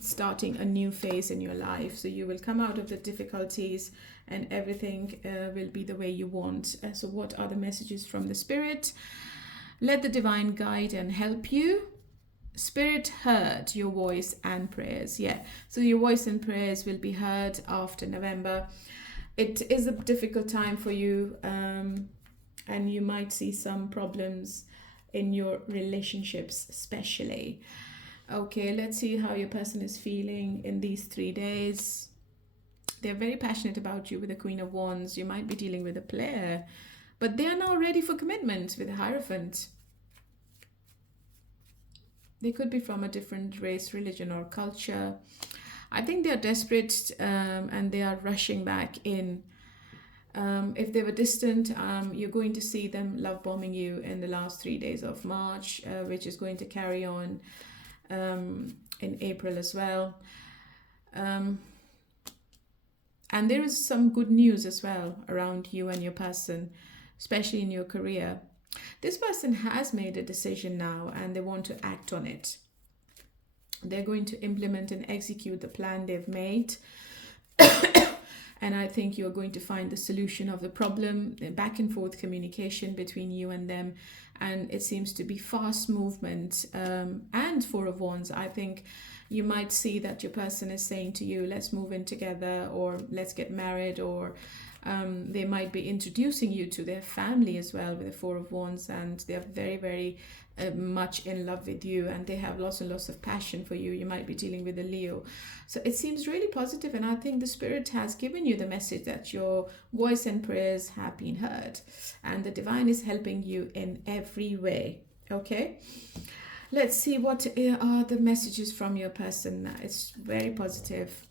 starting a new phase in your life. So you will come out of the difficulties, and everything will be the way you want. So what are the messages from the Spirit? Let the divine guide and help you. Spirit heard your voice and prayers. Yeah, so your voice and prayers will be heard after November. It is a difficult time for you, and you might see some problems in your relationships especially. Okay, let's see how your person is feeling in these 3 days. They're very passionate about you with the Queen of Wands. You might be dealing with a player, but they are now ready for commitment with the Hierophant. They could be from a different race, religion, or culture. I think they are desperate, and they are rushing back in. If they were distant, you're going to see them love bombing you in the last 3 days of March, which is going to carry on in April as well. And there is some good news as well around you and your person, especially in your career. This person has made a decision now, and they want to act on it. They're going to implement and execute the plan they've made. And I think you're going to find the solution of the problem, the back and forth communication between you and them. And it seems to be fast movement. And Four of Wands, I think you might see that your person is saying to you, let's move in together, or let's get married, or They might be introducing you to their family as well with the Four of Wands, and they are very, very much in love with you, and they have lots and lots of passion for you. You might be dealing with a Leo. So it seems really positive, and I think the Spirit has given you the message that your voice and prayers have been heard, and the Divine is helping you in every way. Okay? Let's see what are the messages from your person. It's very positive.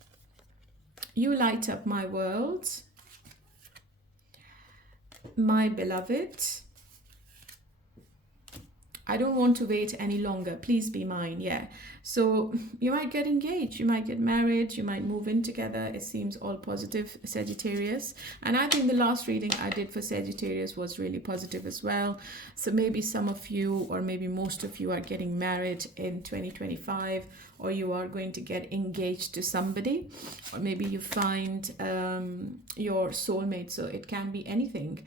You light up my world, my beloved. I don't want to wait any longer. Please be mine. Yeah. So you might get engaged. You might get married. You might move in together. It seems all positive, Sagittarius. And I think the last reading I did for Sagittarius was really positive as well. So maybe some of you, or maybe most of you, are getting married in 2025, or you are going to get engaged to somebody, or maybe you find your soulmate. So it can be anything.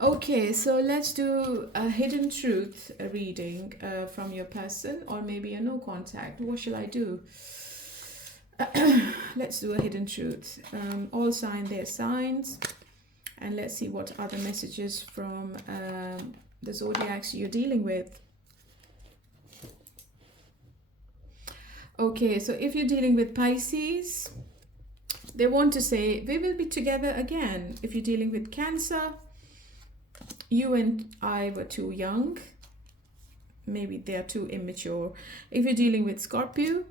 Okay, so let's do a hidden truth reading from your person, or maybe a no contact. What shall I do? Let's do a hidden truth. All sign their signs, and let's see what other messages from the zodiacs you're dealing with. Okay, so if you're dealing with Pisces, they want to say we will be together again. If you're dealing with Cancer, you and I were too young. Maybe they're too immature. If you're dealing with Scorpio,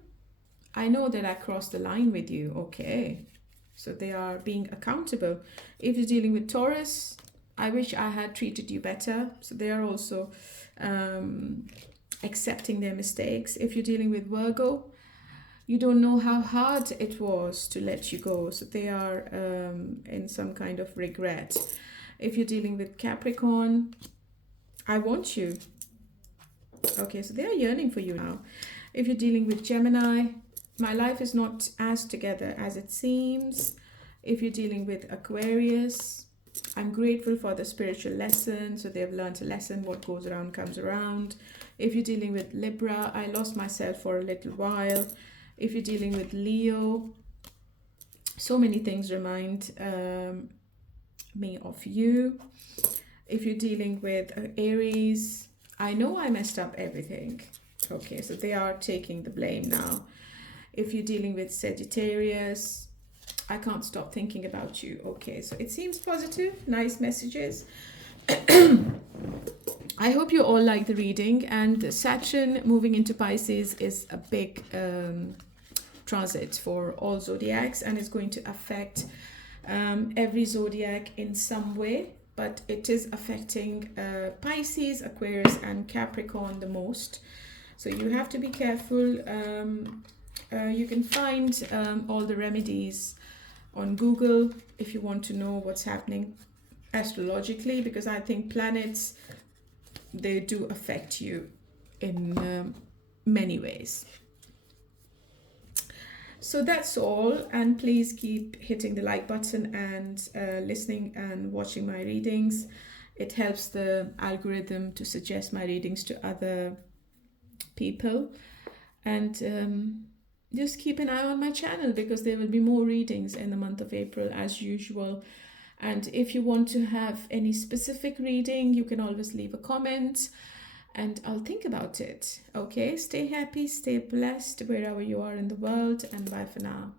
I know that I crossed the line with you. Okay. So they are being accountable. If you're dealing with Taurus, I wish I had treated you better. So they are also accepting their mistakes. If you're dealing with Virgo, you don't know how hard it was to let you go. So they are in some kind of regret. If you're dealing with Capricorn, I want you. Okay, so they are yearning for you now. If you're dealing with Gemini, my life is not as together as it seems. If you're dealing with Aquarius, I'm grateful for the spiritual lesson. So they've learned a lesson. What goes around comes around. If you're dealing with Libra, I lost myself for a little while. If you're dealing with Leo, so many things remind me of you. If you're dealing with Aries, I know I messed up everything. Okay, so they are taking the blame now. If you're dealing with Sagittarius, I can't stop thinking about you. Okay, so it seems positive, nice messages. I hope you all like the reading. And Saturn moving into Pisces is a big transit for all zodiacs, and it's going to affect every zodiac in some way, but it is affecting Pisces, Aquarius, and Capricorn the most. So you have to be careful. You can find all the remedies on Google if you want to know what's happening astrologically, because I think planets, they do affect you in many ways. So that's all, and please keep hitting the like button and listening and watching my readings. It helps the algorithm to suggest my readings to other people. And just keep an eye on my channel, because there will be more readings in the month of April as usual. And if you want to have any specific reading, you can always leave a comment and I'll think about it. Okay, stay happy, stay blessed wherever you are in the world, and bye for now.